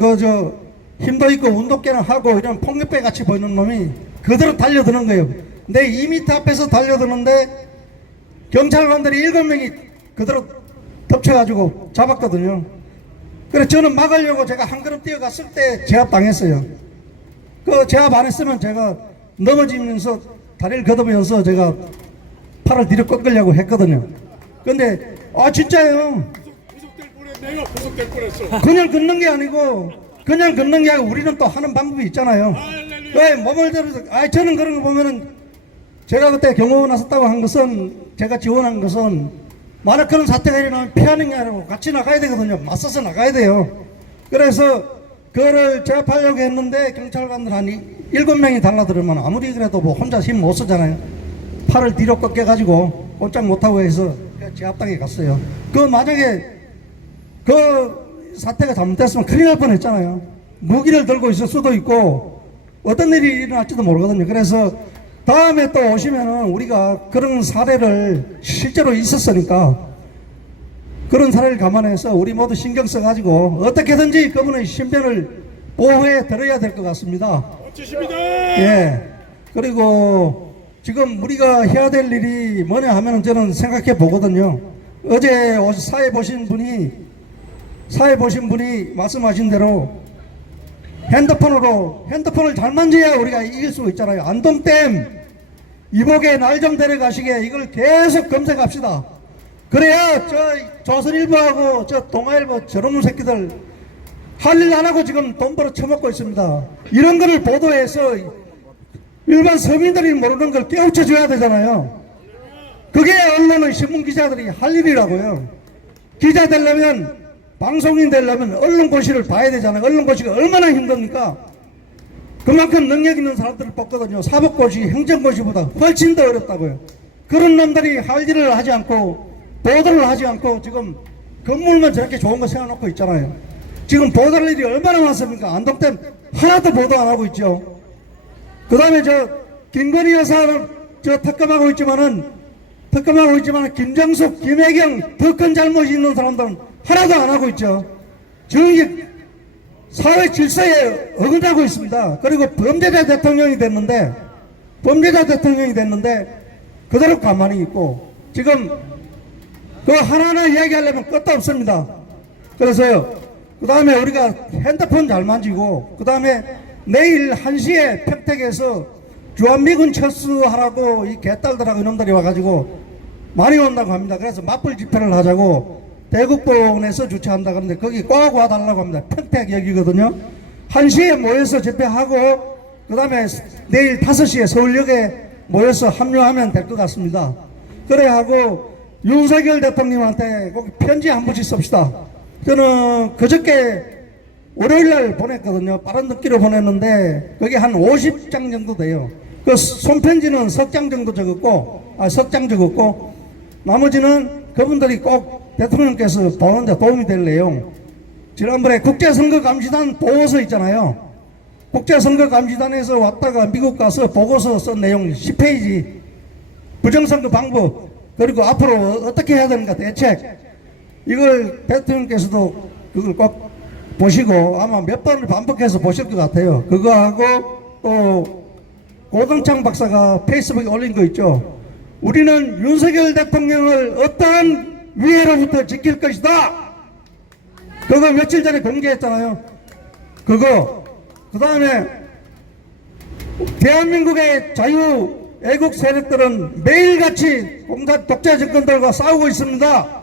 힘도 있고 운동계는 하고 이런 폭력배 같이 보이는 놈이 그대로 달려드는 거예요. 내 2m 앞에서 달려드는데 경찰관들이 7명이 그대로 덮쳐가지고 잡았거든요. 그래서 저는 막으려고 제가 한 걸음 뛰어갔을 때 제압당했어요. 그 제압 안 했으면 제가 넘어지면서 다리를 걷으면서 제가 팔을 뒤로 꺾으려고 했거든요. 근데 진짜예요. 구속될 뻔했어. 그냥 걷는 게 아니고 우리는 또 하는 방법이 있잖아요. 왜 몸을 들어서 저는 그런 거 보면은 제가 그때 경호 나섰다고 한 것은 제가 지원한 것은 만약 그런 사태가 일어나면 피하는 게 아니고 같이 나가야 되거든요. 맞서서 나가야 돼요. 그래서 그거를 제압하려고 했는데 경찰관들 한 7명이 달라들으면 아무리 그래도 뭐 혼자 힘 못 쓰잖아요. 팔을 뒤로 꺾여가지고 꼼짝 못하고 해서 제압당에 갔어요. 만약에 그 사태가 잘못됐으면 큰일 날 뻔했잖아요. 무기를 들고 있을 수도 있고 어떤 일이 일어날지도 모르거든요. 그래서 다음에 또 오시면은 우리가 그런 사례를 실제로 있었으니까 그런 사례를 감안해서 우리 모두 신경 써가지고 어떻게든지 그분의 신변을 보호해 드려야 될 것 같습니다. 멋지십니다. 예. 그리고 지금 우리가 해야 될 일이 뭐냐 하면 저는 생각해 보거든요. 어제 사회 보신 분이 말씀하신 대로 핸드폰을 잘 만져야 우리가 이길 수 있잖아요. 안동댐 이복에 날 좀 데려가시게 이걸 계속 검색합시다. 그래야 저 조선일보하고 저 동아일보 저런 새끼들 할 일 안 하고 지금 돈 벌어 처먹고 있습니다. 이런 거를 보도해서 일반 서민들이 모르는 걸 깨우쳐 줘야 되잖아요. 그게 언론의 신문기자들이 할 일이라고요. 기자 되려면, 방송인 되려면 언론고시를 봐야 되잖아요. 언론고시가 얼마나 힘듭니까? 그만큼 능력 있는 사람들을 뽑거든요. 사법고시, 행정고시보다 훨씬 더 어렵다고요. 그런 놈들이 할 일을 하지 않고 보도를 하지 않고 지금 건물만 저렇게 좋은 거 세워놓고 있잖아요. 지금 보도할 일이 얼마나 많습니까? 안동댐 하나도 보도 안 하고 있죠. 그 다음에 저 김건희 여사는 저 특검하고 있지만은 김정숙, 김혜경 더 큰 잘못이 있는 사람들은 하나도 안 하고 있죠. 저기 사회 질서에 어긋나고 있습니다. 그리고 범죄자 대통령이 됐는데 그대로 가만히 있고 지금 그 하나하나 이야기하려면 끝도 없습니다. 그래서요. 그 다음에 우리가 핸드폰 잘 만지고 그 다음에 내일 1시에 평택에서 주한미군 철수하라고 이 개딸들하고 이놈들이 와가지고 많이 온다고 합니다. 그래서 맞불 집회를 하자고 대국본에서 주최한다 그러는데 거기 꼭 와달라고 합니다. 평택역이거든요. 1시에 모여서 집회하고 그 다음에 내일 5시에 서울역에 모여서 합류하면 될 것 같습니다. 그래 하고 윤석열 대통령한테 꼭 편지 한 번씩 씁시다. 저는 그저께 월요일날 보냈거든요. 빠른 듣기로 보냈는데 그게 한 50장 정도 돼요. 그 손편지는 석 장 정도 적었고 나머지는 그분들이 꼭 대통령께서 보는데 도움이 될 내용. 지난번에 국제선거감시단 보고서 있잖아요. 국제선거감시단에서 왔다가 미국 가서 보고서 쓴 내용 10페이지 부정선거 방법 그리고 앞으로 어떻게 해야 되는가 대책 이걸 대통령께서도 그걸 꼭 보시고 아마 몇 번을 반복해서 보실 것 같아요. 그거하고 또 고동창 박사가 페이스북에 올린 거 있죠. 우리는 윤석열 대통령을 어떠한 위해로부터 지킬 것이다. 그거 며칠 전에 공개했잖아요. 그거 그 다음에 대한민국의 자유 애국 세력들은 매일같이 공산 독재 정권들과 싸우고 있습니다.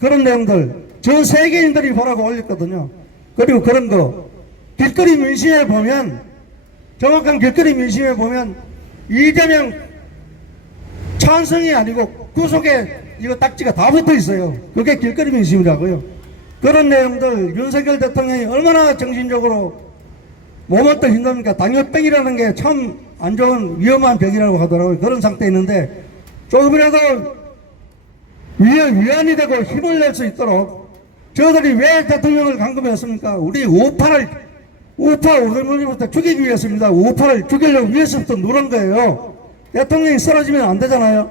그런 내용들 전 세계인들이 보라고 올렸거든요. 그리고 그런 거 길거리 민심에 보면 정확한 길거리 민심에 보면 이재명 찬성이 아니고 구속에 이거 딱지가 다 붙어 있어요. 그게 길거리 민심이라고요. 그런 내용들 윤석열 대통령이 얼마나 정신적으로 몸을 또 힘듭니까? 당뇨병이라는 게 참 안 좋은 위험한 병이라고 하더라고요. 그런 상태에 있는데 조금이라도 위안이 되고 힘을 낼 수 있도록 저들이 왜 대통령을 감금했습니까? 우리 우파 우들물리부터 죽이기 위해서입니다. 우파를 죽이려고 위해서부터 누른 거예요. 대통령이 쓰러지면 안 되잖아요.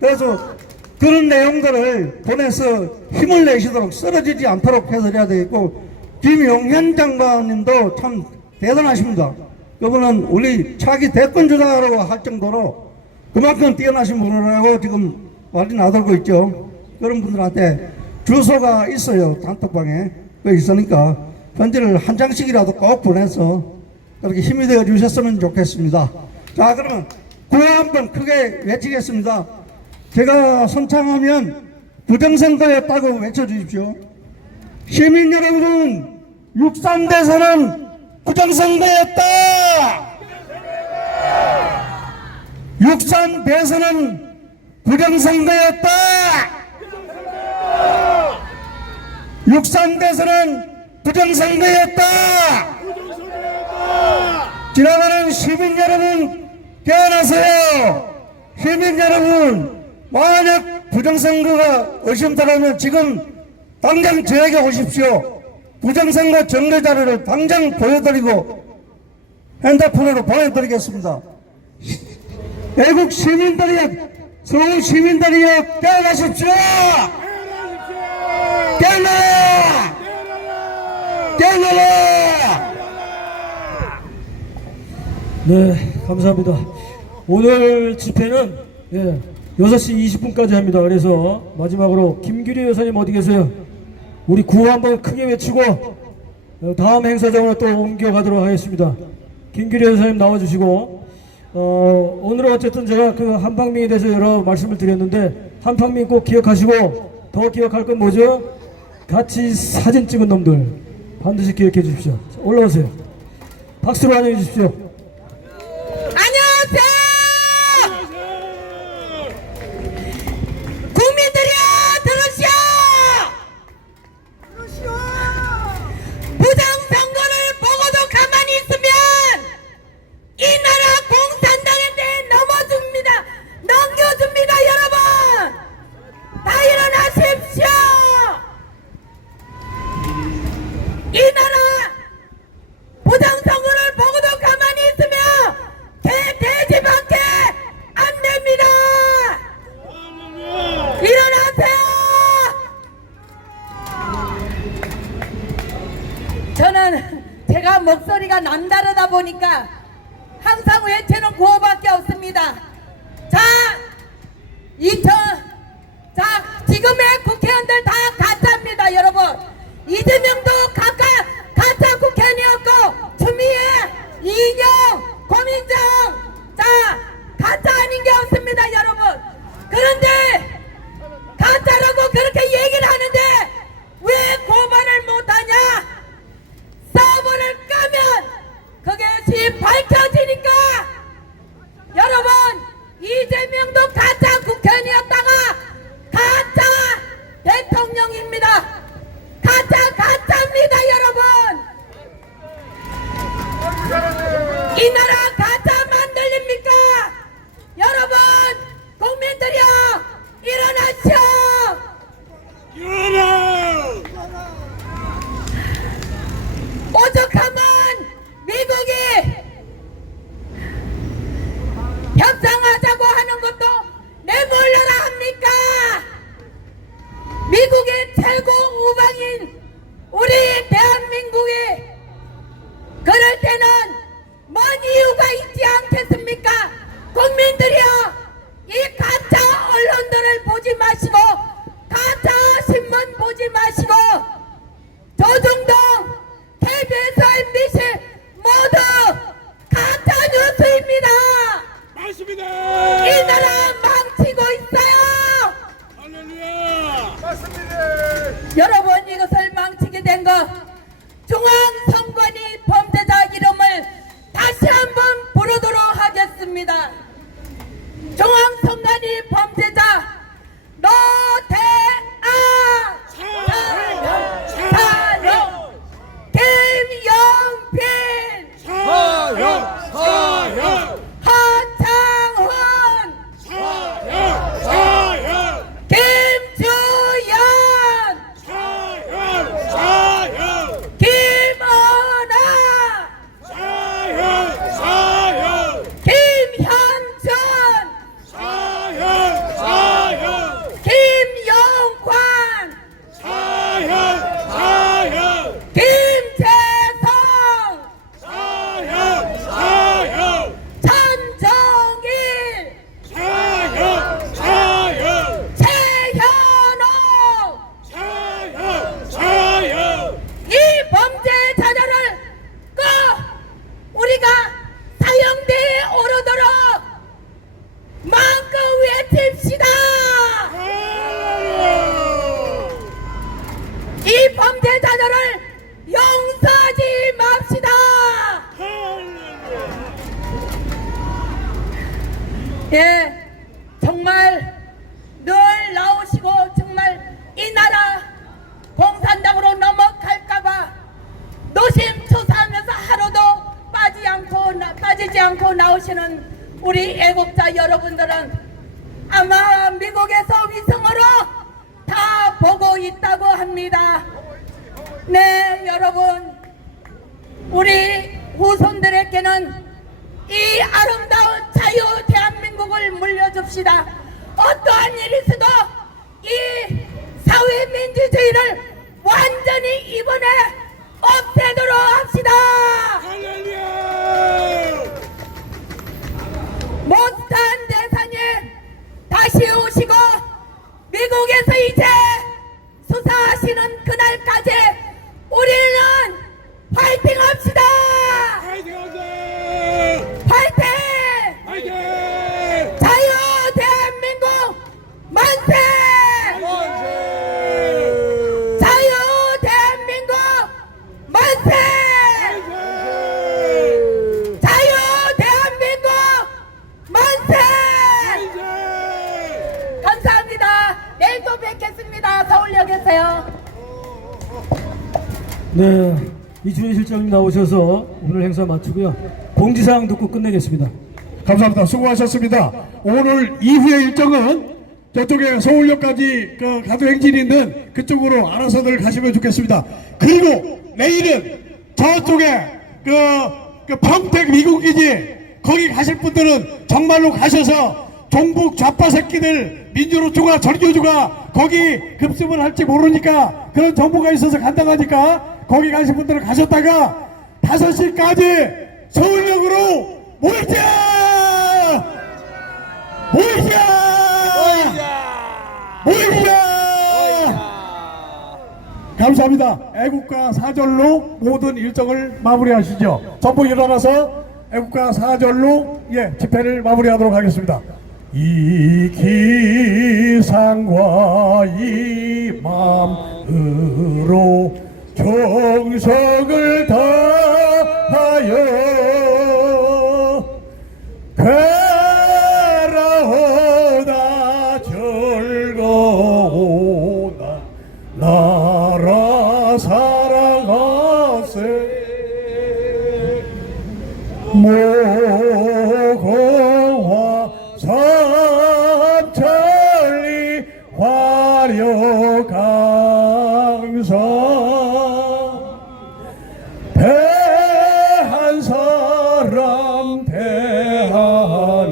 그래서 그런 내용들을 보내서 힘을 내시도록 쓰러지지 않도록 해드려야 되겠고 김용현 장관님도 참 대단하십니다. 그분은 우리 차기 대권 주자라고 할 정도로 그만큼 뛰어나신 분이라고 지금 말이 나돌고 있죠. 그런 분들한테 주소가 있어요. 단톡방에. 그 있으니까 편지를 한 장씩이라도 꼭 보내서 그렇게 힘이 되어 주셨으면 좋겠습니다. 자, 그러면 구호 한번 크게 외치겠습니다. 제가 선창하면 부정선거였다고 외쳐주십시오. 시민 여러분, 63대선은 부정선거였다! 63대선은 부정선거였다! 63대선은 부정선거였다! 지나가는 시민 여러분, 깨어나세요! 시민 여러분, 만약 부정선거가 의심되면 지금 당장 저에게 오십시오. 부정선거 증거 자료를 당장 보여드리고 핸드폰으로 보내드리겠습니다. 애국 시민들이여, 서울 시민들이여 깨어나십시오. 깨어나라. 깨어나라. 네, 감사합니다. 오늘 집회는 6시 20분까지 합니다. 그래서 마지막으로 김규리 여사님 어디 계세요? 우리 구호 한번 크게 외치고 다음 행사장으로 또 옮겨가도록 하겠습니다. 김규리 여사님 나와주시고, 오늘은 어쨌든 제가 그 한팡민에 대해서 여러 말씀을 드렸는데, 한팡민 꼭 기억하시고, 더 기억할 건 뭐죠? 같이 사진 찍은 놈들 반드시 기억해 주십시오. 올라오세요. 박수로 환영해 주십시오. 안녕하세요. 국민들이여 들으시오. 부정선거를 보고도 가만히 있으면 이 나라 공산당한테 넘겨줍니다 여러분. 다 일어나십시오. 이 나라 부정선거를 보고도 가만히 있으면 돼지밖에 안 됩니다. 일어나세요. 저는 제가 목소리가 남다르다 보니까 항상 외치는 구호밖에 없습니다. 지금의 국회의원들 다 가짜입니다, 여러분. 이재명도 가짜 국회의원이었고, 추미애, 이인영, 고민정, 가짜 아닌 게 없습니다, 여러분. 그런데 가짜라고 그렇게 얘기를 하는데 왜 고발을 못하냐? 서버를 까면 그것이 밝혀지니까. 여러분, 이재명도 가짜 국회의원이었다가 가짜 대통령입니다. 가짜입니다, 여러분. 이 나라 가짜 만들립니까? 여러분, 국민들이여 일어나시오. 오죽하면 미국이 협상하자고 하는 것도 내몰라라 합니까? 미국의 최고 우방인 우리 대한민국이 그럴 때는 뭔 이유가 있지 않겠습니까? 국민들이여, 이 가짜 언론들을 보지 마시고, 가짜 신문 보지 마시고, 조중동, KBS, MBC 모두 가짜 뉴스입니다. 맞습니다. 이 나라 망치고 있어요. 할렐루야. 맞습니다. 여러분, 이것을 망치게 된 것, 중앙선관위 범죄자 이름을 다시 한번 부르도록 하겠습니다. 중앙선관위 범죄자 노태아, 사형, 김영필, 사형, 하창훈, 사형, 김주연, 사형, 김은아, 사형, 김현준, 사형, 김영관, 사형, 김재성, 사형, 천정일, 사형, 최현옥, 사형. 이 범죄 자녀를 꼭 우리가 사형대에 오르도록 마음껏 외칩시다. 이 범죄 자녀를 용서하지 맙시다. 예, 정말 늘 나오시고 정말 이 나라 공산당으로 넘어갈까봐 노심초사하면서 하루도 빠지지 않고 나오시는 우리 애국자 여러분들은 아마 미국에서 위성으로 다 보고 있다고 합니다. 네, 여러분, 우리 후손들에게는 이 아름다운 자유 대한민국을 민족을 물려줍시다. 어떠한 일이 있어도 이 사회 민주주의를 완전히 이번에 없애도록 합시다. 할렐루야! 못한 대사님 다시 오시고 미국에서 이제 수사하시는 그날까지 우리는 파이팅 합시다. 파이팅 하자! 파이팅! 파이팅! 자유 대한민국 만세! 만세! 자유 대한민국 만세! 자유 대한민국 만세! 감사합니다. 내일 또 뵙겠습니다. 서울역에서요. 네, 이준희 실장님 나오셔서 오늘 행사 마치고요. 공지사항 듣고 끝내겠습니다. 감사합니다. 수고하셨습니다. 오늘 이후의 일정은 저쪽에 서울역까지 그 가도 행진이 있는 그쪽으로 알아서들 가시면 좋겠습니다. 그리고 내일은 저쪽에 그 평택 미군기지 거기 가실 분들은 정말로 가셔서 종북 좌파 새끼들 민주노총과 절교주가 거기 급습을 할지 모르니까 그런 정보가 있어서 간다고 하니까 거기 가실 분들은 가셨다가 5시까지 서울역으로 모이자! 감사합니다. 애국가 사절로 모든 일정을 마무리하시죠. 전부 일어나서 애국가 사절로 집회를 마무리하도록 하겠습니다. 이 기상과 이 맘으로 정성을 다하여 괴라오다 즐거우다 나라 사랑하세 모공화 삼천리 화려강사 대한 사람 대한으로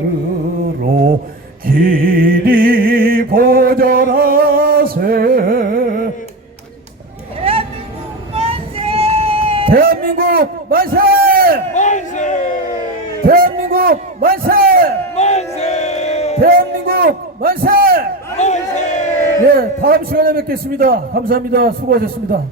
길이 보전하세 대한민국 만세! 만세! 대한민국 만세! 만세! 대한민국 만세! 만세! 예, 다음 시간에 뵙겠습니다. 감사합니다. 수고하셨습니다.